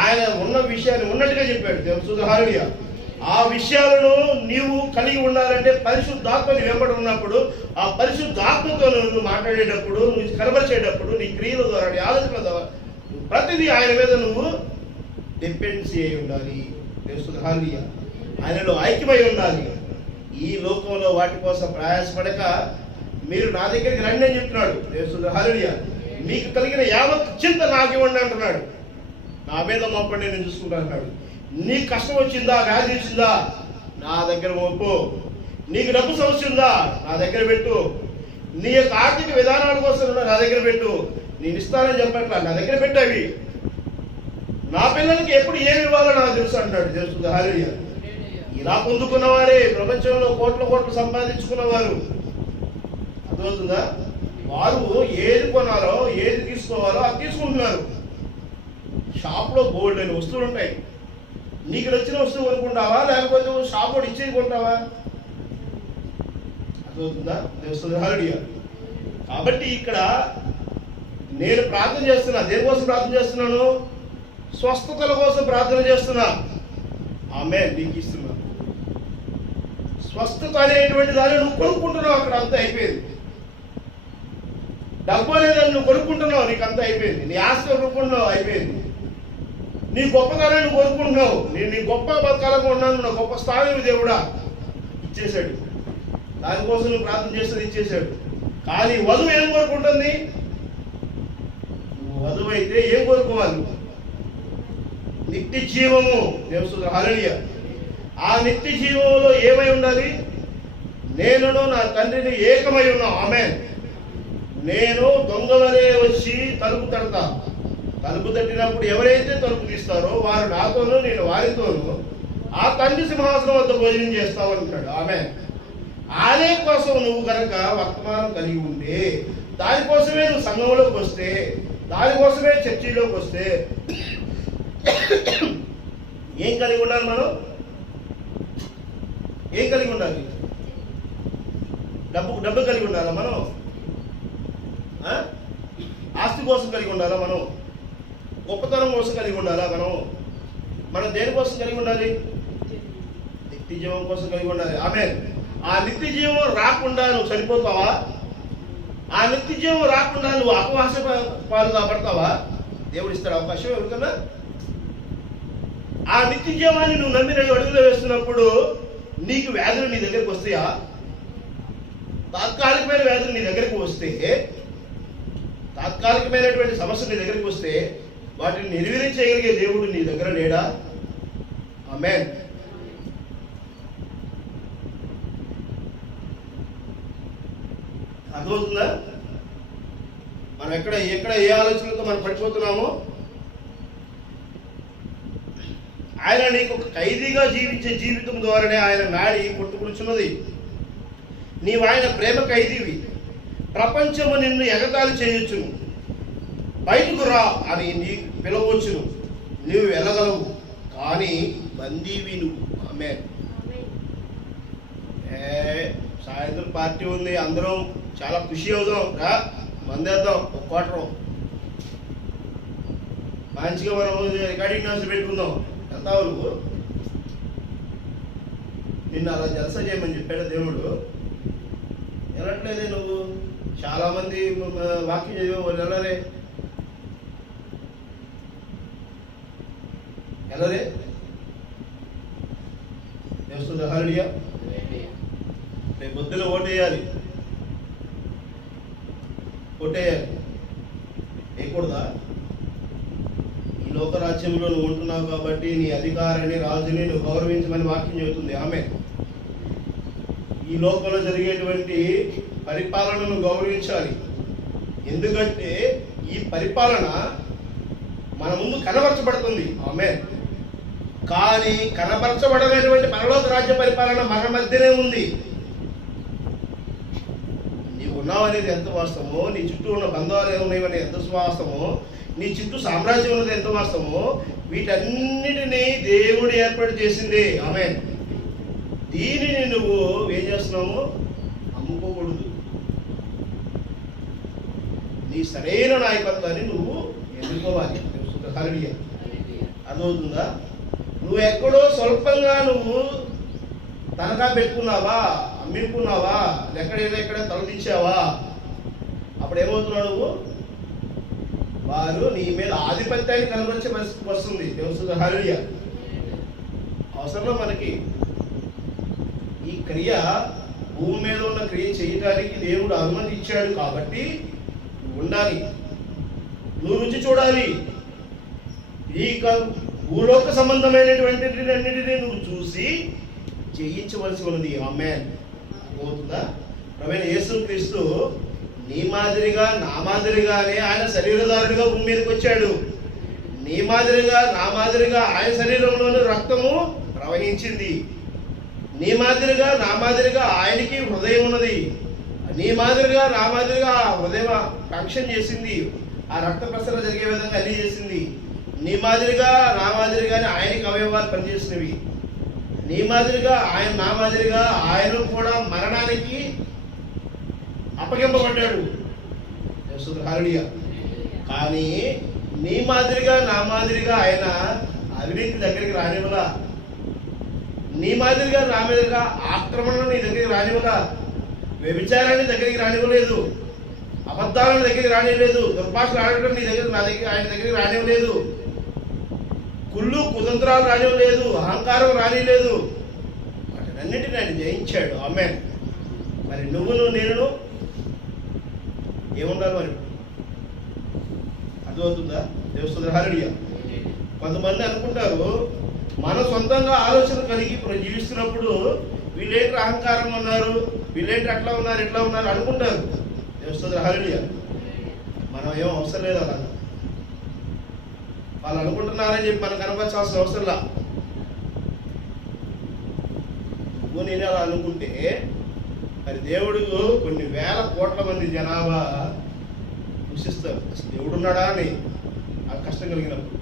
ఆయన ఉన్న విషయాన్ని ఉన్నట్టుగా చెప్పాడు. దేవుని హల్లెలూయా. ఆ విషయాలను నీవు కలిగి ఉండాలంటే పరిశుద్ధాత్మని వెంబడి ఉన్నప్పుడు, ఆ పరిశుద్ధాత్మతో నువ్వు మాట్లాడేటప్పుడు, నువ్వు కనబరిచేటప్పుడు, నీ క్రియల ద్వారా, నీ ఆలోచనల ద్వారా ప్రతిదీ ఆయన మీద నువ్వు డిపెండెన్సీ అయి ఉండాలి. దేవుని హల్లెలూయా. ఆయనలో ఐక్యమై ఉండాలి. ఈ లోకంలో వాటి కోసం ప్రయాసపడక మీరు నా దగ్గరికి రండి అని చెప్తున్నాడు. దేవుని హల్లెలూయా. మీకు కలిగిన యావత్ చింత నాకు ఇవ్వండి అంటున్నాడు. నా మీద మోపండి, నేను చూసుకుంటా అంటాడు. నీకు కష్టం వచ్చిందా, వ్యాధి వచ్చిందా, నా దగ్గర మోపు. నీకు డబ్బు సమస్య ఉందా, నా దగ్గర పెట్టు. నీ యొక్క ఆర్థిక విధానాల కోసం నా దగ్గర పెట్టు. నేను ఇస్తానని చెప్పట్లా, నా దగ్గర పెట్టవి. నా పిల్లలకి ఎప్పుడు ఏమి ఇవ్వాలో నాకు తెలుసు అంటాడు. తెలుసు. హల్లెలూయా. ఇలా పొందుకున్న వారే ప్రపంచంలో కోట్ల కోట్లు సంపాదించుకున్నవారు. అర్థమవుతుందా? వారు ఏది కొనాలో, ఏది తీసుకోవాలో అది తీసుకుంటున్నారు. షాప్లో గోల్డ్ అని వస్తువులు ఉంటాయి. నీకు నచ్చిన వస్తువు కొనుక్కుంటావా, లేకపోతే షాప్ వాడు ఇచ్చేది కొంటావా? అర్థమవుతుందా? హల్లెలూయా. కాబట్టి ఇక్కడ నేను ప్రార్థన చేస్తున్నా. దేనికోసం ప్రార్థన చేస్తున్నాను? స్వస్థతల కోసం ప్రార్థన చేస్తున్నా. ఆమేన్. నీకు ఇస్తున్నా స్వస్థత అనేటువంటి దాన్ని నువ్వు కొనుక్కుంటున్నావు. అక్కడ అంతా అయిపోయింది. డబ్బు అనేదాన్ని నువ్వు కొనుక్కుంటున్నావు, నీకు అంతా అయిపోయింది. నీ ఆస్తి కొనుక్కుంటున్నావు, అయిపోయింది. నీ గొప్పతనాన్ని నువ్వు కొనుక్కుంటున్నావు. నేను నీ గొప్ప బతకాలంగా ఉన్నాను, నా గొప్ప స్థానం దేవుడా ఇచ్చేశాడు. దానికోసం నువ్వు ప్రార్థన చేస్తుంది ఇచ్చేశాడు. కానీ వధువు ఏం కోరుకుంటుంది? నువ్వు వధువు అయితే ఏం కోరుకోవాలి? నిత్య జీవము. దేవుని హల్లెలూయా. ఆ నిత్య జీవంలో ఏమై ఉండాలి? నేనును నా తండ్రిని ఏకమై ఉన్నాం. ఆమేన్. నేను దొంగవలే వచ్చి తలుపు తడతా. తలుపు తట్టినప్పుడు ఎవరైతే తలుపు తీస్తారో వారు నాతోనూ, నేను వారితోనూ ఆ తండ్రి సింహాసనం వద్ద భోజనం చేస్తావు అంటాడు. ఆమేన్. ఆలే కోసం నువ్వు కనుక వర్తమానం కలిగి ఉంటే, దానికోసమే నువ్వు సంఘంలోకి వస్తే, దానికోసమే చర్చిలోకి వస్తే ఏం కలిగి ఉండాలి? మనం ఏం కలిగి ఉండాలి? డబ్బు కలిగి ఉండాలా మనం? ఆస్తి కోసం కలిగి ఉండాలా మనం? గొప్పతనం కోసం కలిగి ఉండాలా మనం దేనికోసం కలిగి ఉండాలి? నిత్య జీవం కోసం కలిగి ఉండాలి. ఆమేన్. ఆ నిత్య జీవం రాకుండా నువ్వు చనిపోతావా? ఆ నిత్య జీవం రాకుండా నువ్వు అపవాస పాలు కాబడతావా? దేవుడు ఇస్తాడు అవకాశం ఎవరికన్నా? ఆ నిత్య జీవాన్ని నువ్వు నమ్మిన అడుగులో వేస్తున్నప్పుడు నీకు వ్యాధులు నీ దగ్గరికి వస్తాయా? తాత్కాలికమైన వ్యాధులు నీ దగ్గరికి వస్తే, తాత్కాలికమైనటువంటి సమస్య నీ దగ్గరికి వస్తే వాటిని నిర్వీర్యం చేయగలిగే దేవుడు నీ దగ్గర లేడా? ఆమేన్. అర్థమవుతుందా? మనం ఎక్కడ ఏ ఆలోచనలతో మనం పడిపోతున్నామో, ఆయన నీకు ఒక ఖైదీగా జీవించే జీవితం ద్వారానే ఆయన నాడి కొట్టుకునిచున్నది. నీవు ఆయన ప్రేమ ఖైదీవి. ప్రపంచము నిన్ను ఎగతాళి చేయొచ్చును, బయటకు రా అని నీ పిలవచ్చును, నువ్వు వెళ్ళగలవు, కానీ బందీవి నువ్వు. ఆమేన్. సాయంత్రం పార్టీ ఉంది, అందరం చాలా ఖుషి అవుదాం, రా మందేద్దాం, ఒక క్వార్టర్ మంచిగా మనం రికార్డింగ్ డాన్స్ పెట్టుకుందాం. వెళ్తావు నువ్వు? నిన్ను అలా జలస చేయమని చెప్పాడు దేవుడు. వెళ్ళట్లేదే నువ్వు. చాలా మంది వాక్యం చదివే వాళ్ళు వెళ్ళరే తెలుస్తుంది. హల్లెలూయా. రేపు పొద్దున ఓటేయాలి. వేయకూడదా? ఈ లోకరాజ్యంలో నువ్వు ఉంటున్నావు కాబట్టి నీ అధికారాన్ని, రాజుని నువ్వు గౌరవించమని వాక్యం చెబుతుంది. ఆమేన్. ఈ లోకంలో జరిగేటువంటి పరిపాలనను గౌరవించాలి. ఎందుకంటే ఈ పరిపాలన మన ముందు కనబరచబడుతుంది. ఆమేన్. కానీ కనబరచబడనటువంటి పరలోక రాజ్య పరిపాలన మన మధ్యనే ఉంది. నీవు ఉన్నావు అనేది ఎంత వాస్తవమో, నీ చుట్టూ ఉన్న బంధాలు ఏమున్నాయని ఎంత వాస్తవమో, నీ చుట్టూ సామ్రాజ్యం ఉన్నది ఎంత వాస్తవమో, వీటన్నిటినీ దేవుడు ఏర్పాటు చేసింది. ఆమేన్. దీనిని నువ్వు ఏం చేస్తున్నావు? అమ్ముకోకూడదు. నీ సరైన నాయకత్వాన్ని నువ్వు ఎన్నుకోవాలి. హల్లెలూయా. అర్థమవుతుందా? నువ్వు ఎక్కడో స్వల్పంగా నువ్వు తనఖా పెట్టుకున్నావా, అమ్మినుకున్నావా, ఎక్కడ తొలగించావా, అప్పుడు ఏమవుతున్నావు నువ్వు? వారు నీ మీద ఆధిపత్యాన్ని కనబరిచే పరిస్థితి వస్తుంది. దేవుని హల్లెలూయా. అవసరంలో మనకి ఈ క్రియ, భూమి మీద ఉన్న క్రియ చేయడానికి దేవుడు అనుమతి ఇచ్చాడు కాబట్టి నువ్వు ఉండాలి, నువ్వు రుచి చూడాలి. ఈ భూలోక సంబంధమైనటువంటి అన్నిటినీ నువ్వు చూసి జయించవలసి ఉన్నది. ఆమేన్. అవుతుందా? ప్రభువైన యేసుక్రీస్తు నీ మాదిరిగా నా మాదిరిగానే ఆయన శరీరధారుడిగా భూమి మీదకి వచ్చాడు. నీ మాదిరిగా నా మాదిరిగా ఆయన శరీరంలోని రక్తము ప్రవహించింది. నీ మాదిరిగా నా మాదిరిగా ఆయనకి హృదయం ఉన్నది. నీ మాదిరిగా నా మాదిరిగా హృదయం ఫంక్షన్ చేసింది. ఆ రక్త ప్రసరణ జరిగే విధంగా అన్ని చేసింది. నీ మాదిరిగా నా మాదిరిగానే ఆయనకి అవయవాలు పనిచేసినవి. నీ మాదిరిగా ఆయన నా మాదిరిగా ఆయన కూడా మరణానికి అప్పగింపబడ్డాడు. హల్లెలూయా. కానీ నీ మాదిరిగా నా మాదిరిగా ఆయన అవినీతి దగ్గరికి రానివ్వలా. నీ మాదిరిగా నా మీదుగా ఆక్రమణను నీ దగ్గరికి రానివ్వలా. వ్యభిచారాన్ని దగ్గరికి రానివ్వలేదు. అబద్ధాలను దగ్గరికి రానివ్వలేదు. దుర్భాషలు ఆడటం నీ దగ్గర ఆయన దగ్గరికి రానివ్వలేదు. కుళ్ళు కుతంత్రాలు రానివ్వలేదు. అహంకారం రానివ్వలేదు. వాటినన్నిటిని ఆయన జయించాడు. ఆమేన్. మరి నువ్వును నేను ఏముండాలి మరి? అర్థమవుతుందా? దేవుని హల్లెలూయా. కొంతమంది అనుకుంటారు మన సొంతంగా ఆలోచన కలిగి జీవిస్తున్నప్పుడు వీళ్ళేంటి అహంకారం ఉన్నారు, వీళ్ళేంటి అట్లా ఉన్నారు ఇట్లా ఉన్నారు అనుకుంటారు. దేవుని హల్లెలూయా. మనం ఏం అవసరం లేదు అలా. వాళ్ళు అనుకుంటున్నారని చెప్పి మనకు కనపరచాల్సిన అవసరంలా. నువ్వు నేను అలా అనుకుంటే మరి దేవుడు కొన్ని వేల కోట్ల మంది జనాభా దూషిస్తారు. అసలు దేవుడు ఉన్నాడా అని ఆ కష్టం కలిగినప్పుడు,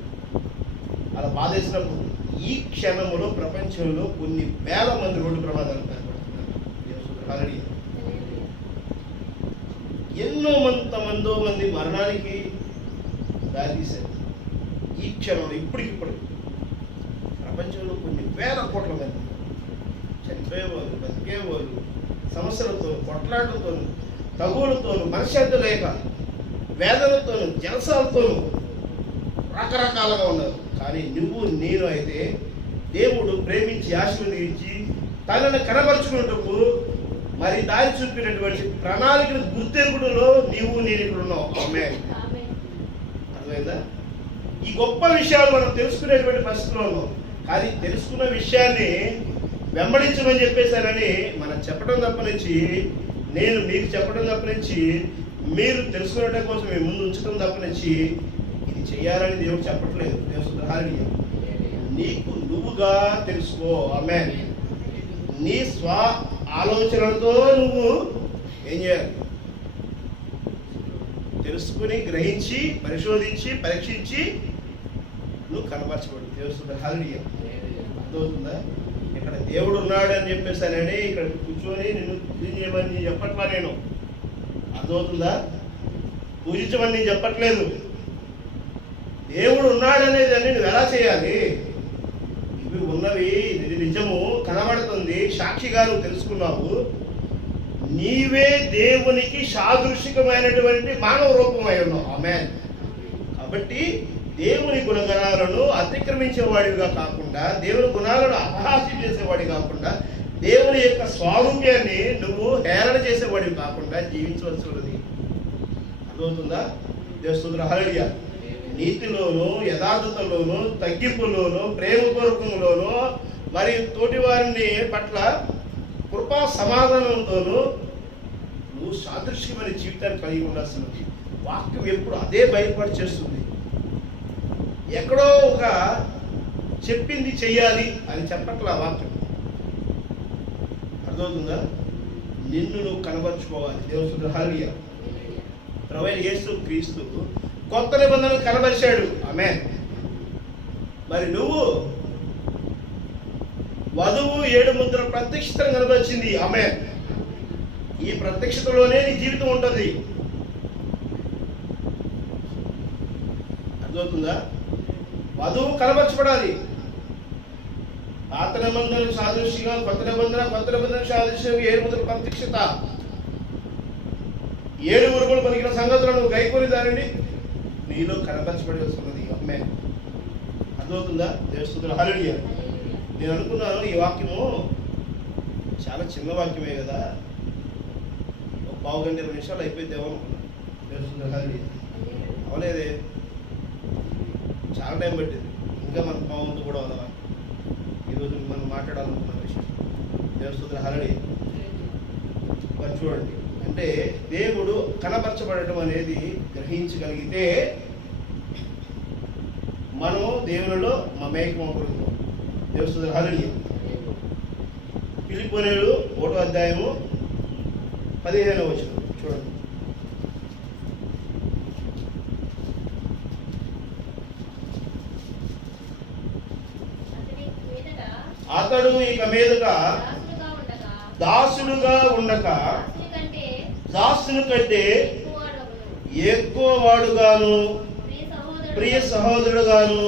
అలా బాధేసినప్పుడు ఈ క్షణంలో ప్రపంచంలో కొన్ని వేల మంది రోడ్డు ప్రమాదాలు కనపడుతున్నారు. ఎన్నో మంది మరణానికి దారితీశారు. ఈ క్షణంలో ఇప్పటికిప్పుడు ప్రపంచంలో కొన్ని వేల కోట్ల మంది చనిపోయేవారు, బతికేవారు, సమస్యలతో, కొట్లాటలతో, తగులతో, మనశ్శాంతి లేక, వేదనతో, జలసాలతో రకరకాలుగా ఉన్నారు. కానీ నువ్వు నేను అయితే దేవుడు ప్రేమించి ఆశీర్వదించి తనను కనబరుచుకున్నట్టు మరి దారి చూపినటువంటి ప్రణాళికను గుర్తెరుగుడులో నీవు నేను ఇక్కడ ఉన్నావు. ఆమేన్. అర్థమైందా? ఈ గొప్ప విషయాలు మనం తెలుసుకునేటువంటి పరిస్థితిలో ఉన్నాం. కానీ తెలుసుకున్న విషయాన్ని వెంబడించమని చెప్పేశారని మనం చెప్పడం తప్పనించి, నేను మీకు చెప్పడం తప్పనించి, మీరు తెలుసుకునే కోసం మేము ముందు ఉంచడం తప్పనించి ఇది చెయ్యాలని దేవుడు చెప్పట్లేదు. దేవుని హల్లెలూయా. నీకు నువ్వుగా తెలుసుకో. ఆమేన్. నీ స్వ ఆలోచనలతో నువ్వు ఏం చేయాలి? తెలుసుకుని, గ్రహించి, పరిశోధించి, పరీక్షించి నువ్వు కనపరచబడు. దేవుని హల్లెలూయా. అర్థమవుతుందా? ఇక్కడ దేవుడు ఉన్నాడు అని చెప్పేసానని ఇక్కడ కూర్చొని నిన్ను పూజించమని నేను చెప్పట్లా. నేను అర్థమవుతుందా? పూజించమని నేను చెప్పట్లేదు. దేవుడు ఉన్నాడు అనేది అన్ని నువ్వు ఎలా చేయాలి? ఇవి ఉన్నవి, ఇది నిజము, కనబడుతుంది, సాక్షిగా నువ్వు తెలుసుకున్నావు. నీవే దేవునికి సాదృశ్యమైనటువంటి మానవ రూపమై ఉన్నావు. ఆమేన్. కాబట్టి దేవుని గుణగణాలను అతిక్రమించేవాడిగా కాకుండా, దేవుని గుణాలను అపహాస్యం చేసేవాడి కాకుండా, దేవుని యొక్క స్వారూప్యాన్ని నువ్వు హేళన చేసేవాడివి కాకుండా జీవించవలసి ఉన్నది. అర్థమవుతుందా? దేవుని హల్లెలూయా. నీతిలోను, యథార్థతలోను, తగ్గింపులోను, ప్రేమపూర్వకంలోను, మరియు తోటి వారిని పట్ల కృపా సమాధానంతోనూ నువ్వు సాదృశ్యమైన జీవితాన్ని కలిగి ఉండాల్సినది. వాక్యం ఎప్పుడు అదే బయలుపడి చేస్తుంది. ఎక్కడో ఒక చెప్పింది చెయ్యాలి అని చెప్పట్లా వాక్యం. అర్థమవుతుందా? నిన్ను నువ్వు కనబరుచుకోవాలి. దేవుని హల్లెలూయా. ప్రభువైన యేసుక్రీస్తు కొత్త నిబంధనలు కనబరిచాడు. ఆమేన్. మరి నువ్వు వధువు 7 ముద్ర ప్రత్యక్షతను కనబరిచింది. ఆమేన్. ఈ ప్రత్యక్షతలోనే నీ జీవితం ఉంటుంది. అర్థమవుతుందా? వధువు కనపరచబడాలి. పాత నిబంధనలకు సాదృశ్యంగా కొత్త నిబంధన సాదృశ్యంగా 7 ముద్రల ప్రత్యక్షత. 7 ఉరుములు పలికిన సంగతులను గైకొని దానిని నీలో కనపరచబడి వస్తున్నది అమ్మే. అర్థమవుతుందా? దేవస్తుతులు హల్లెలూయా. నేను అనుకున్నాను ఈ వాక్యము చాలా చిన్న వాక్యమే కదా, ఒక 15-20 నిమిషాలు అయిపోయిద్దేమో అనుకున్నాను. దేవస్తుతులు హల్లెలూయా. అవలేదే, చాలా టైం పట్టింది. ఇంకా మన పావంతో కూడా వదలా ఈరోజు మనం మాట్లాడాలనుకున్న విషయం. దేవస్తుతులు హల్లెలూయా. మరి చూడండి, అంటే దేవుడు కనపరచబడటం అనేది గ్రహించగలిగితే మనం దేవునిలో మమేకమవుతాం. దేవస్తుతులు హల్లెలూయా. ఫిలిప్పీయులు 1వ అధ్యాయము 15వ వచనం చూడండి. అతడు ఇక మీదట దాసుడుగా ఉండక దాసుని కంటే ఎక్కువ వాడుగాను ప్రియ సహోదరుడుగాను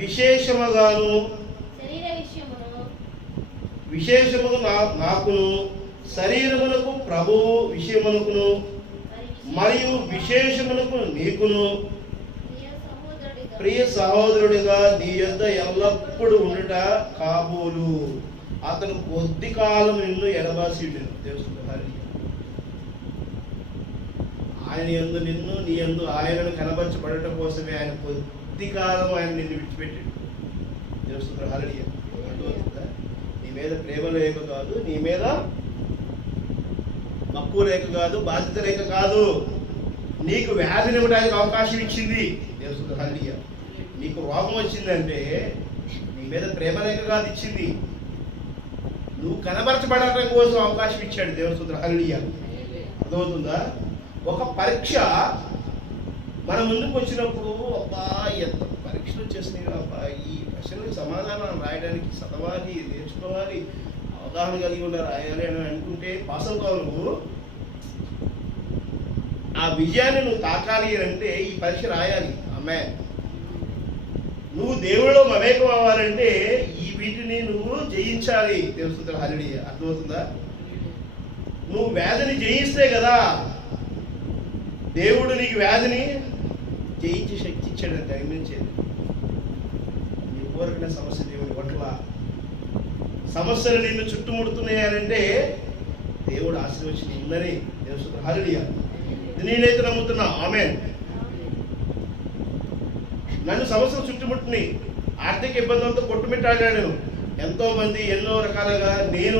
విశేషముగా నాకును శరీరమునకు ప్రభువు విషయమునకును మరియు విశేషమునకు నీకును ప్రియ సహోదరుడిగా నీ యొద్ద ఎల్లప్పుడూ ఉండుట కాబోలు. అతను కొద్ది కాలం నిన్ను ఎడబాసి ఆయన యందు నిన్ను నీ యందు ఆయనను కనబరచబడటం కోసమే ఆయన కొద్ది కాలం ఆయన నిన్ను విడిచిపెట్టాడు. దేవస్తుతులు హల్లెలూయా. అర్థమవుతుందా? నీ మీద ప్రేమ లేక కాదు, నీ మీద మక్కువ లేక కాదు, బాధ్యత లేక కాదు, నీకు వ్యాధిని ఇవ్వడానికి అవకాశం ఇచ్చింది. దేవస్తుతులు హల్లెలూయా. నీకు రోగం వచ్చిందంటే నీ మీద ప్రేమ లేక కాదు ఇచ్చింది, నువ్వు కనబరచబడటం కోసం అవకాశం ఇచ్చాడు. దేవస్తుతులు హల్లెలూయా. అర్థమవుతుందా? ఒక పరీక్ష మన ముందుకు వచ్చినప్పుడు అబ్బా ఎంత పరీక్షలు వచ్చేసినాయి, అబ్బా ఈ ప్రశ్నలకు సమాధానం రాయడానికి చదవాలి, నేర్చుకోవాలి, అవగాహన కలిగి ఉండాలి, రాయాలి అని అనుకుంటే పాస్ అవుతావు నువ్వు. ఆ విజయాన్ని నువ్వు తాకాలి అంటే ఈ పరీక్ష రాయాలి. అమ్మే, నువ్వు దేవుడిలో మమేకం అవ్వాలంటే ఈ వీటిని నువ్వు జయించాలి. దేవస్తుతులు హల్లెలూయా. అర్థమవుతుందా? నువ్వు వ్యాధిని జయిస్తే కదా దేవుడు నీకు వ్యాధిని జయించే శక్తి ఇచ్చాడంటే గమనించేది. నీ కోరికన సమస్య దేవుడి పట్ల సమస్యలు నిన్ను చుట్టుముడుతున్నాయనంటే దేవుడు ఆశీర్వచనం ఉందని. దేవస్తుతులు హల్లెలూయా. నేనైతే నమ్ముతున్నా. ఆమేన్. నన్ను సమస్యలు చుట్టుముట్టుని ఆర్థిక ఇబ్బందులతో కొట్టుమిట్టాడాను. ఎంతో మంది ఎన్నో రకాలుగా నేను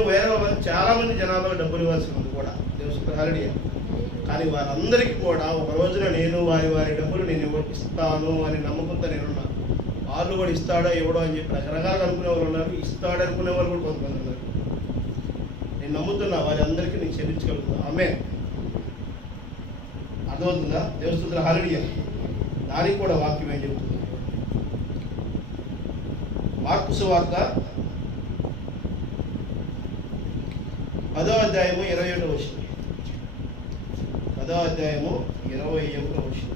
చాలా మంది జనాభాలో డబ్బులు ఇవ్వాల్సి ఉంది కూడా. దేవస్తుతులు హల్లెలూయా. కానీ వారందరికీ కూడా ఒక రోజున నేను వారి డబ్బులు నేను ఇస్తాను అని నమ్మకంతో నేనున్నాను. వాళ్ళు కూడా ఇస్తాడో ఇవ్వడో అని చెప్పి రకరకాలుగా అనుకునే వాళ్ళు ఉన్నారు, ఇస్తాడనుకునే వాళ్ళు కూడా కొంతమంది ఉన్నారు. నేను నమ్ముతున్నా వారందరికీ నేను చెల్లించగలుగుతున్నా. ఆమేన్. అర్థమవుతుందా? దేవస్తుతులు హల్లెలూయా. దానికి కూడా వాక్యం ఏం చెబుతుంది? మార్కు సువార్త 10వ అధ్యాయము 21వ వచనం. 10వ అధ్యాయము 21వ వచనం.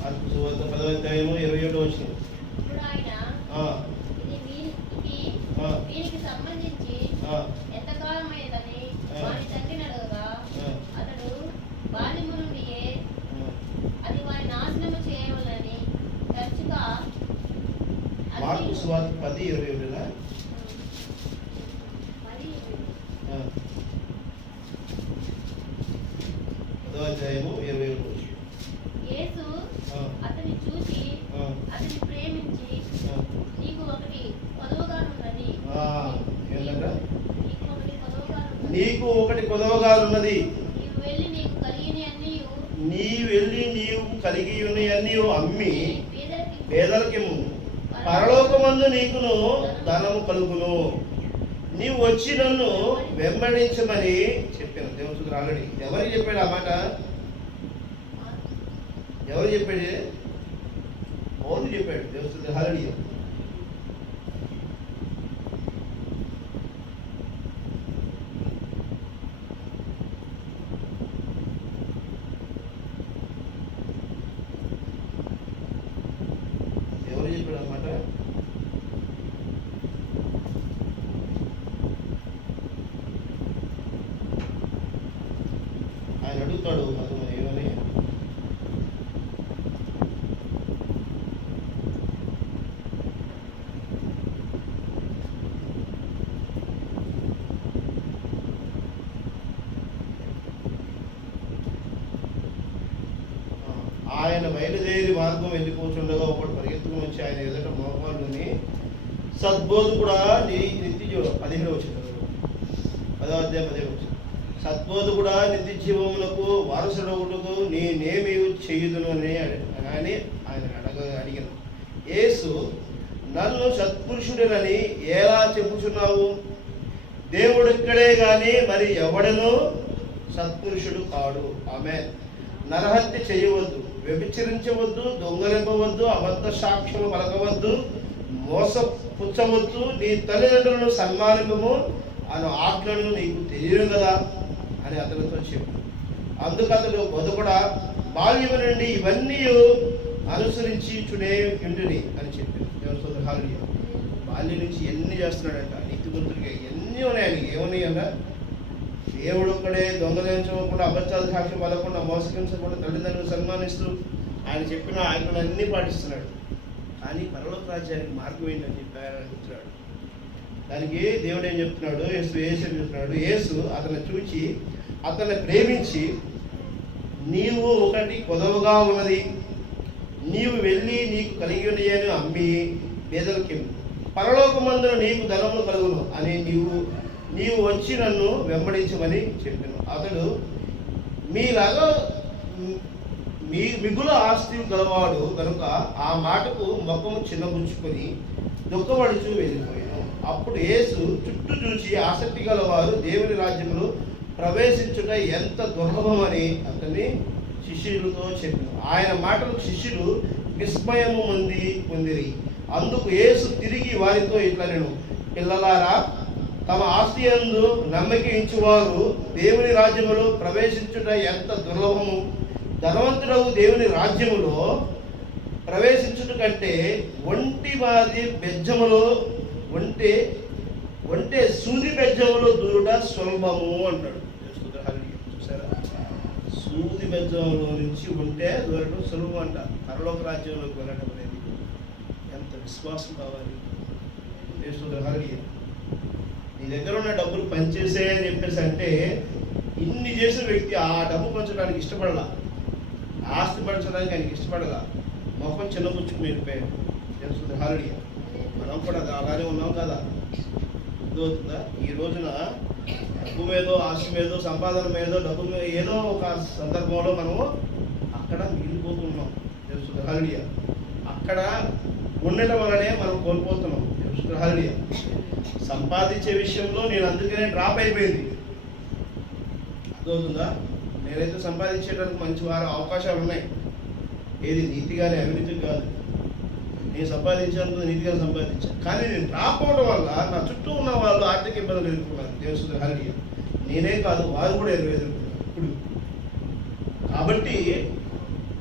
మార్కు సువార్త 10వ అధ్యాయము 21వ వచనం. దీనికి సంబంధించి ఎంతకాలమైనదని వారి తండ్రిని అడగగా అతడు బాల్యము నుండియే అది వారి నాశనము చేయవలని తరచుగా. మార్కు సువార్త 10:21 10వ అధ్యాయము 21వ వచనం. యేసు అతన్ని చూసి అతన్ని ప్రేమించి నీకు ఒకటి కొదవగానున్నది. నీకు ఒకటి కొదవగానున్నది. నీవు వెళ్ళి నీవు కలిగి ఉన్నవన్నీ అమ్మి పేదలకిమ్ము, పరలోకమందు నీకును ధనము కలుగును. నీవు వచ్చి నన్ను వెంబడించమని చెప్పాను. దేవుడు ఆల్రెడీ ఎవరికి చెప్పాడు ఆ మాట? ఎవరు చెప్పాడు? పౌలు చెప్పాడు. దేవుని హల్లెలూయా. ఎవరు చెప్పాడు అన్నమాట? ఆయన అడుగుతాడు అతను ఏమని, ఆయన బయలుదేరి మార్గం వెళ్ళిపోతుండగా ఒకటి పరిగెత్తుకుని వచ్చి ఆయన ఎదుట మోకాళ్ళుని సద్బోధకుడా నీ నిత్య జీవం 17 వచ్చింది 10వ అధ్యాయం 10వ వచ్చింది. సద్బోధకుడా నిత్య జీవములకు వారసుడవుటకు నేనేమి చేయుదును అని ఆయన అడిగాను. యేసు, నన్ను సత్పురుషుడినని ఎలా చెప్పుచున్నావు? దేవుడిక్కడే గాని మరి ఎవడనూ సత్పురుషుడు కాడు. ఆమేన్. నరహత్య చేయవద్దు, వ్యభిచరించవద్దు, దొంగలింపవద్దు, అబద్ధ సాక్ష్యము పలకవద్దు, మోసపుచ్చవద్దు, నీ తల్లిదండ్రులను సన్మానింపము అను ఆజ్ఞను నీకు తెలియదు కదా అని అతనితో చెప్పు. అందుకు అతడు, బోధకుడా, బాల్యము నుండి ఇవన్నీ అనుసరించుచునే ఉండుని అని చెప్పాను. దేవుని హల్లెలూయా. బాల్యం నుంచి ఎన్ని చేస్తున్నాడంట, నీతిమంతుడిగా ఎన్ని ఉన్నాయి. ఏమన్నాయన్నా? దేవుడు ఒక్కడే, దొంగలించకుండా, అబద్ధాలు సాక్ష్యం పలకుండా, మోసగించకుండా, తల్లిదండ్రులను సన్మానిస్తూ ఆయన చెప్పిన ఆజ్ఞలన్నీ పాటిస్తున్నాడు. కానీ పరలోక రాజ్యానికి మార్గం ఏంటని చెప్పాడు. దానికి దేవుడు ఏం చెప్తున్నాడు? యేసు చెప్తున్నాడు. యేసు అతన్ని చూచి అతన్ని ప్రేమించి, నీవు ఒకటి కొదవగా ఉన్నది, నీవు వెళ్ళి నీకు కలిగి ఉన్నాయని అమ్మి పేదలకి పరలోకమందున నీకు ధనములు కలుగును అని నీవు వచ్చి నన్ను వెంబడించమని చెప్పాను. అతడు మీలాగా మిగుల ఆస్తి గలవాడు కనుక ఆ మాటకు ముఖము చిన్నబుచ్చుకొని దుఃఖపడుచు వెళ్ళిపోయాను. అప్పుడు యేసు చుట్టూ చూసి, ఆసక్తి గలవారు దేవుని రాజ్యములు ప్రవేశించుట ఎంత దుర్లభమని అతని శిష్యులతో చెప్పాను. ఆయన మాటలకు శిష్యులు విస్మయము పొందిరి. అందుకు యేసు తిరిగి వారితో ఇట్లనెను, పిల్లలారా, తమ ఆస్తి యందు నమ్మిక ఉంచువారు దేవుని రాజ్యములో ప్రవేశించుట ఎంత దుర్లభము. ధనవంతుడవు దేవుని రాజ్యములో ప్రవేశించుట కంటే ఒంటి వారి బెజ్జములో ఒంటే సూది బెజ్జములో దూరుట సులభము అంటాడు. చూసారా? సూది బెజ్జంలో నుంచి ఉంటే దూరటం సులభం అంట. పరలోక రాజ్యంలోకి వెళ్ళటం అనేది ఎంత విశ్వాసం కావాలి. హల్లెలూయా. నీ దగ్గర ఉన్న డబ్బులు పనిచేసే అని చెప్పేసి అంటే, ఇన్ని చేసిన వ్యక్తి ఆ డబ్బు పంచడానికి ఇష్టపడాల, ఆస్తి పంచడానికి ఆయనకి ఇష్టపడాల, మొహం చిన్నపుచ్చుకుని వెళ్ళిపోయాడు. తెలుస్తుంది. హల్లెలూయా. మనం కూడా అలానే ఉన్నాం కదా. అర్థమవుతుందా? ఈ రోజున డబ్బు మీదో, ఆస్తి మీదో, సంపాదన మీదో, డబ్బు మీద ఏదో ఒక సందర్భంలో మనము అక్కడ మిగిలిపోతున్నాం. తెలుస్తుంది. హల్లెలూయా. అక్కడ ఉండటం వల్లనే మనం కోల్పోతున్నాం. తెలుస్తుంది. హల్లెలూయా. సంపాదించే విషయంలో నేను అందుకనే డ్రాప్ అయిపోయింది. అర్థమవుతుందా? నేనైతే సంపాదించేటప్పుడు మంచి అవకాశాలు ఉన్నాయి. ఏది నీతిగానే, అవినీతి కాదు. నేను సంపాదించేందుకు నీతిగానే సంపాదించాను. కానీ నేను డ్రాప్ అవడం వల్ల నా చుట్టూ ఉన్న వాళ్ళు ఆర్థిక ఇబ్బందులు ఎదుర్కొన్నారు. దేవుని హల్లెలూయా. నేనే కాదు, వారు కూడా ఎదుర్కొన్నారు ఇప్పుడు. కాబట్టి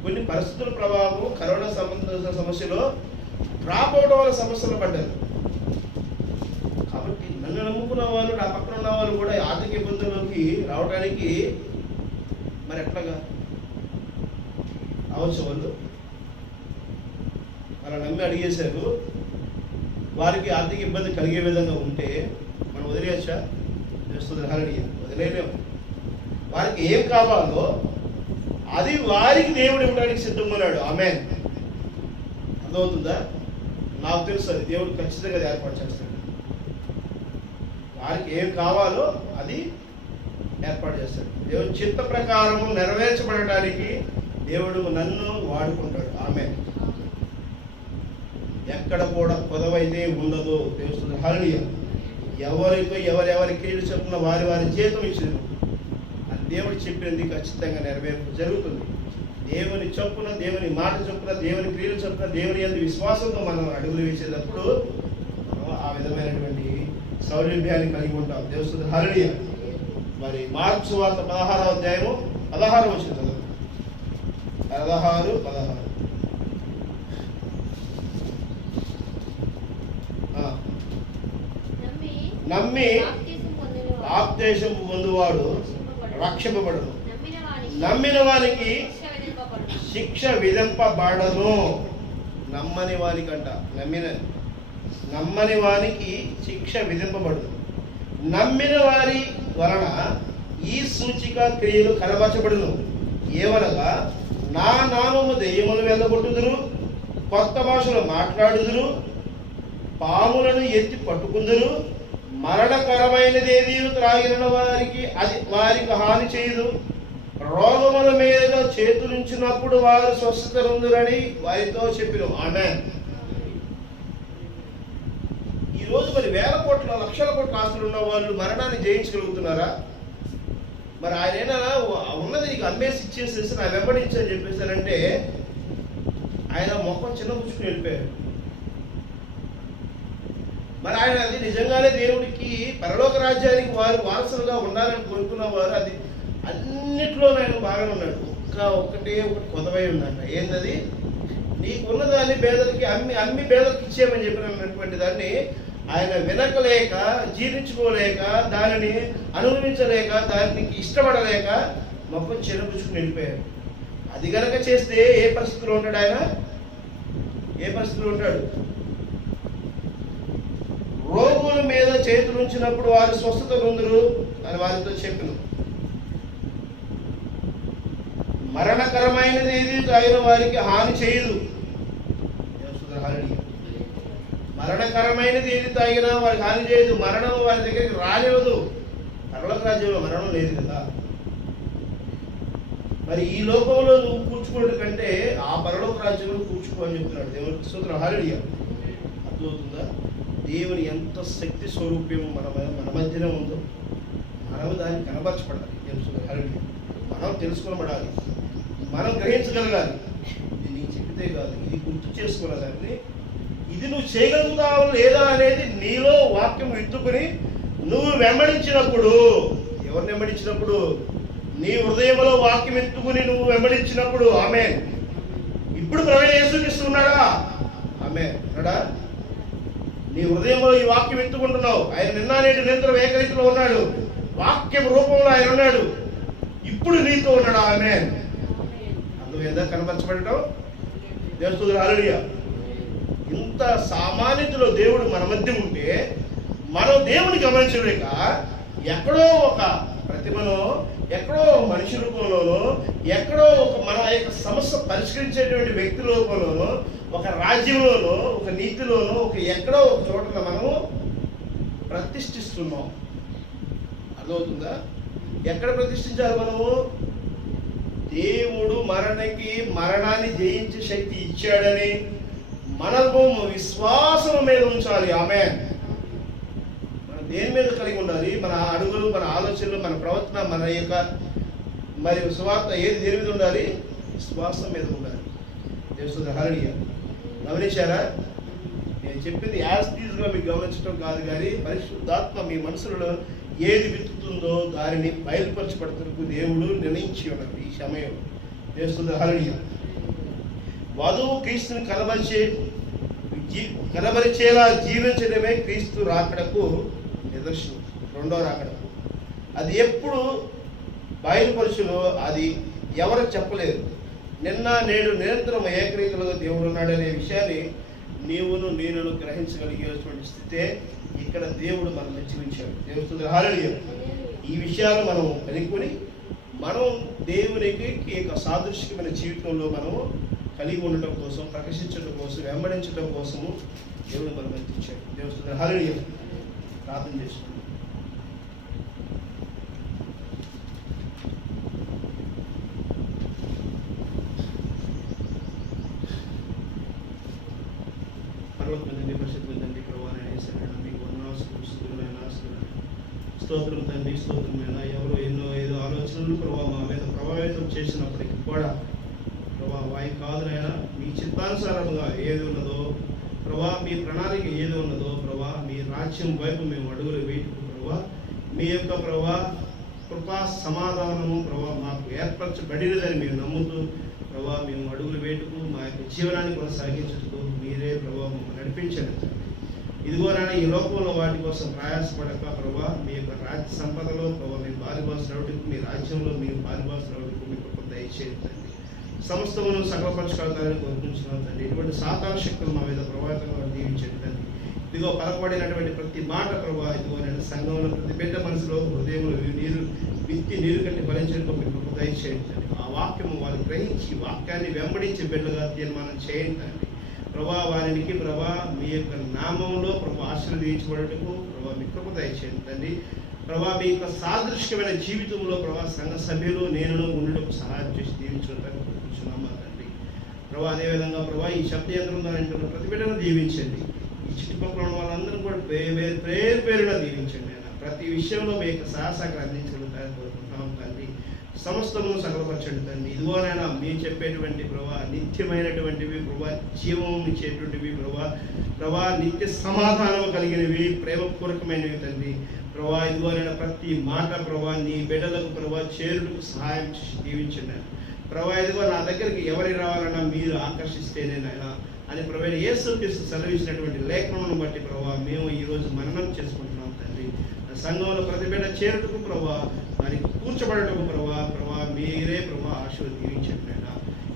కొన్ని పరిస్థితుల ప్రభావం, కరోనా సంబంధించిన సమస్యలో డ్రాప్ అవడం వల్ల సమస్యలు పడ్డారు. కాబట్టి నన్ను నమ్ముకున్న వాళ్ళు, నా పక్కన ఉన్న వాళ్ళు కూడా ఆర్థిక ఇబ్బందుల్లోకి రావడానికి మరి ఎట్లాగా రావచ్చు? వాళ్ళు నమ్మి అడిగేశారు. వారికి ఆర్థిక ఇబ్బంది కలిగే విధంగా ఉంటే మనం వదిలేయచ్చా? చేస్తుంది. హల్లెలూయా. వదిలేలేము. వారికి ఏం కావాలో అది వారికి దేవుడు ఇవ్వడానికి సిద్ధమన్నాడు. ఆమేన్. అర్థమవుతుందా? నాకు తెలుసు అది దేవుడు ఖచ్చితంగా ఏర్పాటు చేస్తాడు. వారికి ఏం కావాలో అది ఏర్పాటు చేస్తాడు. దేవుని చిత్త ప్రకారము నెరవేర్చబడటానికి దేవుడు నన్ను వాడుకుంటాడు. ఆమేన్. ఎక్కడ కూడా కొదవైతే ఉండదు. తెలుస్తుంది. హల్లెలూయా. ఎవరెవరి క్రియలు చెప్పున వారి జీతం ఇచ్చారు. అది దేవుడు చెప్పింది ఖచ్చితంగా నెరవేర్పు జరుగుతుంది. దేవుని చొప్పున, దేవుని మాట చొప్పున, దేవుని క్రియలు చొప్పున, దేవుని యందు విశ్వాసంతో మనం అడుగులు వేసేటప్పుడు మనం ఆ విధమైనటువంటి సౌలభ్యాన్ని కలిగి ఉంటాం. దేవుని హల్లెలూయా. మరి మార్కు సువార్త 16వ అధ్యాయము 16వ వచనం 16 నమ్మి బాప్తిసం పొందువాడు రక్షింపబడును, నమ్మిన వానికి శిక్ష విధింపబడను. నమ్మని వానికంట, నమ్మని వానికి శిక్ష విధింపబడదు. నమ్మిన వారి వలన ఈ సూచిక క్రియలు కనబరచబడును. ఏమనగా నా నామము దెయ్యములు వెళ్ళగొట్టుదురు, కొత్త భాషలు మాట్లాడుదురు, పాములను ఎత్తి పట్టుకుందురు, మరణకరమైనదేది త్రాగిన వారికి హాని చేయదు, రోగముల మీద చేతులుంచినప్పుడు వారు స్వస్థత పొందురని వారితో చెప్పిన. ఆమేన్. ఈరోజు మరి వేల కోట్ల లక్షల కోట్ల ఆస్తులు ఉన్న వాళ్ళు మరణాన్ని జయించగలుగుతున్నారా? మరి ఆయన ఉన్నది నీకు అమ్మేసి ఇచ్చేసేసి నా వెంబడించని చెప్పేసారంటే ఆయన మొహం చిన్న పుచ్చుకుని వెళ్ళిపోయారు. మరి ఆయన అది నిజంగానే దేవుడికి పరలోక రాజ్యానికి వారు వారసులుగా ఉండాలని కోరుకున్న వారు అది అన్నిట్లో ఆయన బాగానే ఉన్నాడు. ఒకటి కొత్తవై ఉందంట. ఏంటది? నీకున్న దాన్ని పేదలకి అమ్మి పేదలకు ఇచ్చేయమని చెప్పినటువంటి దాన్ని ఆయన వినకలేక, జీర్ణించుకోలేక, దానిని అనుభవించలేక, దానికి ఇష్టపడలేక మొత్తం చిన్నపుచ్చుకుని వెళ్ళిపోయాడు. అది గనక చేస్తే ఏ పరిస్థితిలో ఉంటాడు ఆయన? ఏ పరిస్థితిలో ఉంటాడు? రోగుల మీద చేతులు ఉంచినప్పుడు వారు స్వస్థత పొందురు అని వారితో చెప్పిన. మరణకరమైనది ఏది తాగిన వారికి హాని చేయదు. మరణకరమైనది ఏది తాగినా వారికి హాని చేయదు. మరణం వారి దగ్గరికి రానివ్వదు. పరలోక రాజ్యంలో మరణం లేదు కదా. మరి ఈ లోకంలో నువ్వు కూర్చుకోవడం కంటే ఆ పరలోక రాజ్యంలో కూర్చుకో అని చెప్తున్నాడు దేవునికి స్తోత్రం. హల్లెలూయా. అర్థమవుతుందా? దేవుని ఎంత శక్తి స్వరూప్యము మన మధ్యనే ఉందో మనం దాన్ని కనబరచబడాలి. దేవుని హల్లెలూయా. మనం తెలుసుకోబడాలి, మనం గ్రహించగలగాలి. ఇది నీకు చెప్పితే కాదు, ఇది గుర్తు చేసుకున్న దాన్ని, ఇది నువ్వు చేయగలుగుతావు లేదా అనేది నీలో వాక్యం ఎత్తుకుని నువ్వు వెంబడించినప్పుడు, ఎవరిని వెంబడించినప్పుడు? నీ హృదయంలో వాక్యం ఎత్తుకుని నువ్వు వెంబడించినప్పుడు. ఆమేన్. ఇప్పుడు ప్రవీణ యేసుక్రీస్తున్నాడా? ఆమేన్ అన్నాడా? నీ హృదయంలో ఈ వాక్యం ఎత్తుకుంటున్నావు. ఆయన నిన్న నేటి నిరంతరం ఏకరీతిలో ఉన్నాడు. వాక్యం రూపంలో ఆయన ఉన్నాడు. ఇప్పుడు నీతో ఉన్నాడు. ఆమేన్. అందులో ఏదో కనపరచబడటం. దేవుని హల్లెలూయా. ఇంత సామాన్యతలో దేవుడు మన మధ్య ఉంటే మనం దేవుని గమనించలేక ఎక్కడో ఒక ప్రతిమలో, ఎక్కడో మనిషి రూపంలోనో, ఎక్కడో ఒక మన యొక్క సమస్య పరిష్కరించేటువంటి వ్యక్తి రూపంలోనో, ఒక రాజ్యంలోనో, ఒక నీతిలోనో, ఎక్కడో ఒక చోట మనము ప్రతిష్ఠిస్తున్నాం. అర్థమవుతుందా? ఎక్కడ ప్రతిష్ఠించాలి మనము? దేవుడు మరణాన్ని జయించే శక్తి ఇచ్చాడని మనము విశ్వాసం మీద ఉంచాలి. ఆమేన్. మనం దేని మీద కలిగి ఉండాలి? మన అడుగులు, మన ఆలోచనలు, మన ప్రవర్తన, మన యొక్క మరి సువార్త దేని మీద ఉండాలి? విశ్వాసం మీద ఉండాలి. దేవుని హల్లెలూయా. గమనించారా? నేను చెప్పింది యాస్టీజ్గా మీకు గమనించడం కాదు, కానీ పరిశుద్ధాత్మ మీ మనసులలో ఏది విత్తుతుందో దానిని బయలుపరచబడుతున్నకు దేవుడు నిర్ణయించి ఉన్నాడు ఈ సమయంలో. దేవుని హల్లెలూయా. వధువు క్రీస్తుని కనబరిచేలా జీవించడమే క్రీస్తు రాకడకు నిదర్శనం, రెండో రాకడకు. అది ఎప్పుడు బయలుపరచులో అది ఎవరు చెప్పలేదు. నిన్న నేడు నిరంతరం ఏకరీతిలో దేవుడు ఉన్నాడనే విషయాన్ని నేను గ్రహించగలిగేటువంటి స్థితే ఇక్కడ దేవుడు మనల్ని జీవించాడు. దేవుని హల్లెలూయా. ఈ విషయాలు మనం కనుక్కొని మనం దేవునికి సాదృశ్యమైన జీవితంలో మనం కలిగి ఉండటం కోసం, ప్రకాశించడం కోసం, వెంబడించడం కోసము దేవుడు మనం అందించాడు. దేవుని హల్లెలూయా. ప్రార్థన చేస్తున్నాం. స్తోత్రం తండ్రి, స్తోత్రమైన ఎవరో ఏదో ఆలోచనలు ప్రభావ మా మీద ప్రభావితం చేసినప్పటికీ కూడా వాయి కాదు నాయన, మీ చిత్తానుసారముగా ఏది ఉన్నదో ప్రభా, మీ ప్రణాళిక ఏది ఉన్నదో ప్రభా, మీ రాజ్యం వైపు మేము అడుగులు వేటుకు ప్రభా, మీ యొక్క ప్రభా కృపా సమాధానము ప్రభా మాకు ఏర్పరచబడినదని మేము నమ్ముతూ ప్రభా మేము అడుగులు వేటుకు మా యొక్క జీవనాన్ని కొనసాగించుటకు మీరే ప్రభా మమ్మల్ని నడిపించండి. ఇదిగో నాయన, ఈ లోకంలో వాటి కోసం ప్రయాసపడక ప్రభా, మీ యొక్క రాజ్య సంపదలో ప్రభా మేము పాలుభాసులకు, మీ రాజ్యంలో మీరు పాలుభాసులకు మీ కృప దయచేయండి. సమస్తమును సకలపరచుకోవాలని కోరుకుంటున్నాం తండ్రి. ఇటువంటి సాతాన శక్తులు మా మీద ప్రభావితంగా దీవించండి తండ్రి. ఇదిగో పలకబడినటువంటి ప్రతి మాట ప్రభా, ఇదిగో నేను సంఘంలో ప్రతి బిడ్డ మనసులో హృదయంలో నీరు కట్టి ఫలించడానికి మీ కృప దయచేయండి తండ్రి. ఆ వాక్యము వారు గ్రహించి వాక్యాన్ని వెంబడించి బిడ్డగా తీర్మానం చేయండి తండ్రి. ప్రభా వారికి ప్రభా మీ యొక్క నామంలో ప్రభా ఆశీర్వదించబడటకు ప్రభా మీ కృప దయచేయండి తండ్రి. ప్రభా మీ యొక్క సాదృశ్యమైన జీవితంలో ప్రభా సంఘ సభ్యులు నేను ఉండటకు సహాయం చేసి దీవించడానికి కోరుకుంటున్నామా తండ్రి. ప్రభా అదేవిధంగా ప్రభా ఈ శబ్ద యంత్రం ప్రతి బిడ్డను దీవించండి. ఈ చుట్టుపక్కల ఉన్న వాళ్ళందరూ కూడా పేరుగా దీవించండి. ప్రతి విషయంలో మీ యొక్క సహాయశాఖలు అందించగలుగుతారని కోరుకుంటున్నాం తండ్రి. సమస్తమును సకలపరచండి తండ్రి. ఇదిగోనైనా మీరు చెప్పేటువంటి ప్రభా నిత్యమైనటువంటివి ప్రభా, జీవం ఇచ్చేటువంటివి ప్రభా నిత్య సమాధానం కలిగినవి, ప్రేమపూర్వకమైనవి తండ్రి. ప్రభా ఇదిగోనైనా ప్రతి మాట ప్రభా నీ బిడ్డలకు ప్రభా చేరుటకు సహాయం చేసి దీవించండి. ప్రభా ఇదిగో నా దగ్గరికి ఎవరి రావాలన్నా మీరు ఆకర్షిస్తేనేనైనా అని ప్రభు యేసుక్రీస్తు సెలవిచ్చినటువంటి లేఖనమును బట్టి ప్రభా మేము ఈరోజు మననం చేసుకుంటున్నాం తండ్రి. సంఘంలో ప్రతి బిడ్డ చేరుటకు ప్రభా, దానికి కూర్చోబడటకు ప్రభా మీరే ప్రభా ఆశీర్వాదం దీవించండి అయినా.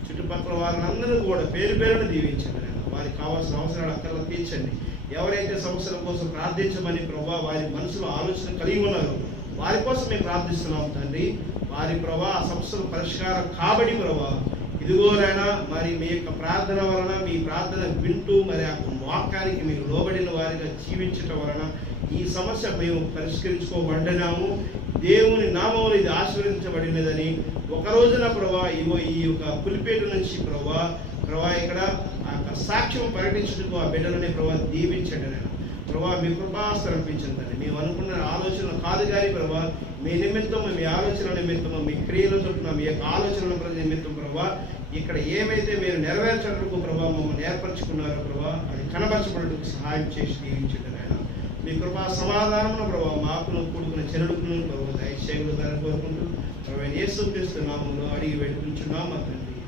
చుట్టుపక్కల వారిని కూడా పేరును దీవించండి అయినా. వారికి కావాల్సిన అవసరాలు అక్కర్లు తీర్చండి. ఎవరైతే సమస్యల కోసం ప్రార్థించమని ప్రభా వారి మనసులో ఆలోచన కలిగి ఉన్నారో వారి కోసం మేము ప్రార్థిస్తున్నాం తండ్రి. వారి ప్రభా ఆ సమస్యలు పరిష్కారం కాబడి ప్రభా ఇదిగోనైనా మరి మీ యొక్క ప్రార్థన వలన, మీ ప్రార్థన వింటూ మరి ఆ వాక్యానికి మీరు లోబడిన వారిగా జీవించటం వలన ఈ సమస్య మేము పరిష్కరించుకోబడినాము. దేవుని నామములు ఇది ఆశీర్వదించబడినదని ఒక రోజున ప్రభా ఇగో ఈ యొక్క పులిపేట నుంచి ప్రభా ఇక్కడ ఆ సాక్ష్యం ప్రకటించుటకు ఆ బిడ్డలని ప్రభా దీవించండి నేను. ప్రభా మీ కృపాస్తరంపించండి. మేము అనుకున్న ఆలోచన కాదు కానీ ప్రభా మీ నిమిత్తం, మీ ఆలోచన నిమిత్తం, మీ క్రియలతో మీ యొక్క ఆలోచనల నిమిత్తం ప్రభా ఇక్కడ ఏమైతే మీరు నెరవేర్చడానికి ప్రభా మమ్మల్ని ఏర్పరచుకున్నారో ప్రభా అది కనబరచబడటకు సహాయం చేసి దీవించండి నాయన. మీ కృపా సమాధానమును ప్రభా మాకును కూడుకున్న చెరుడుకును ప్రభా దయచేయగలుగుతారని కోరుకుంటూ ప్రభు యేసుక్రీస్తు నామములో అడిగి పెట్టుకుంటున్నాము తండ్రి.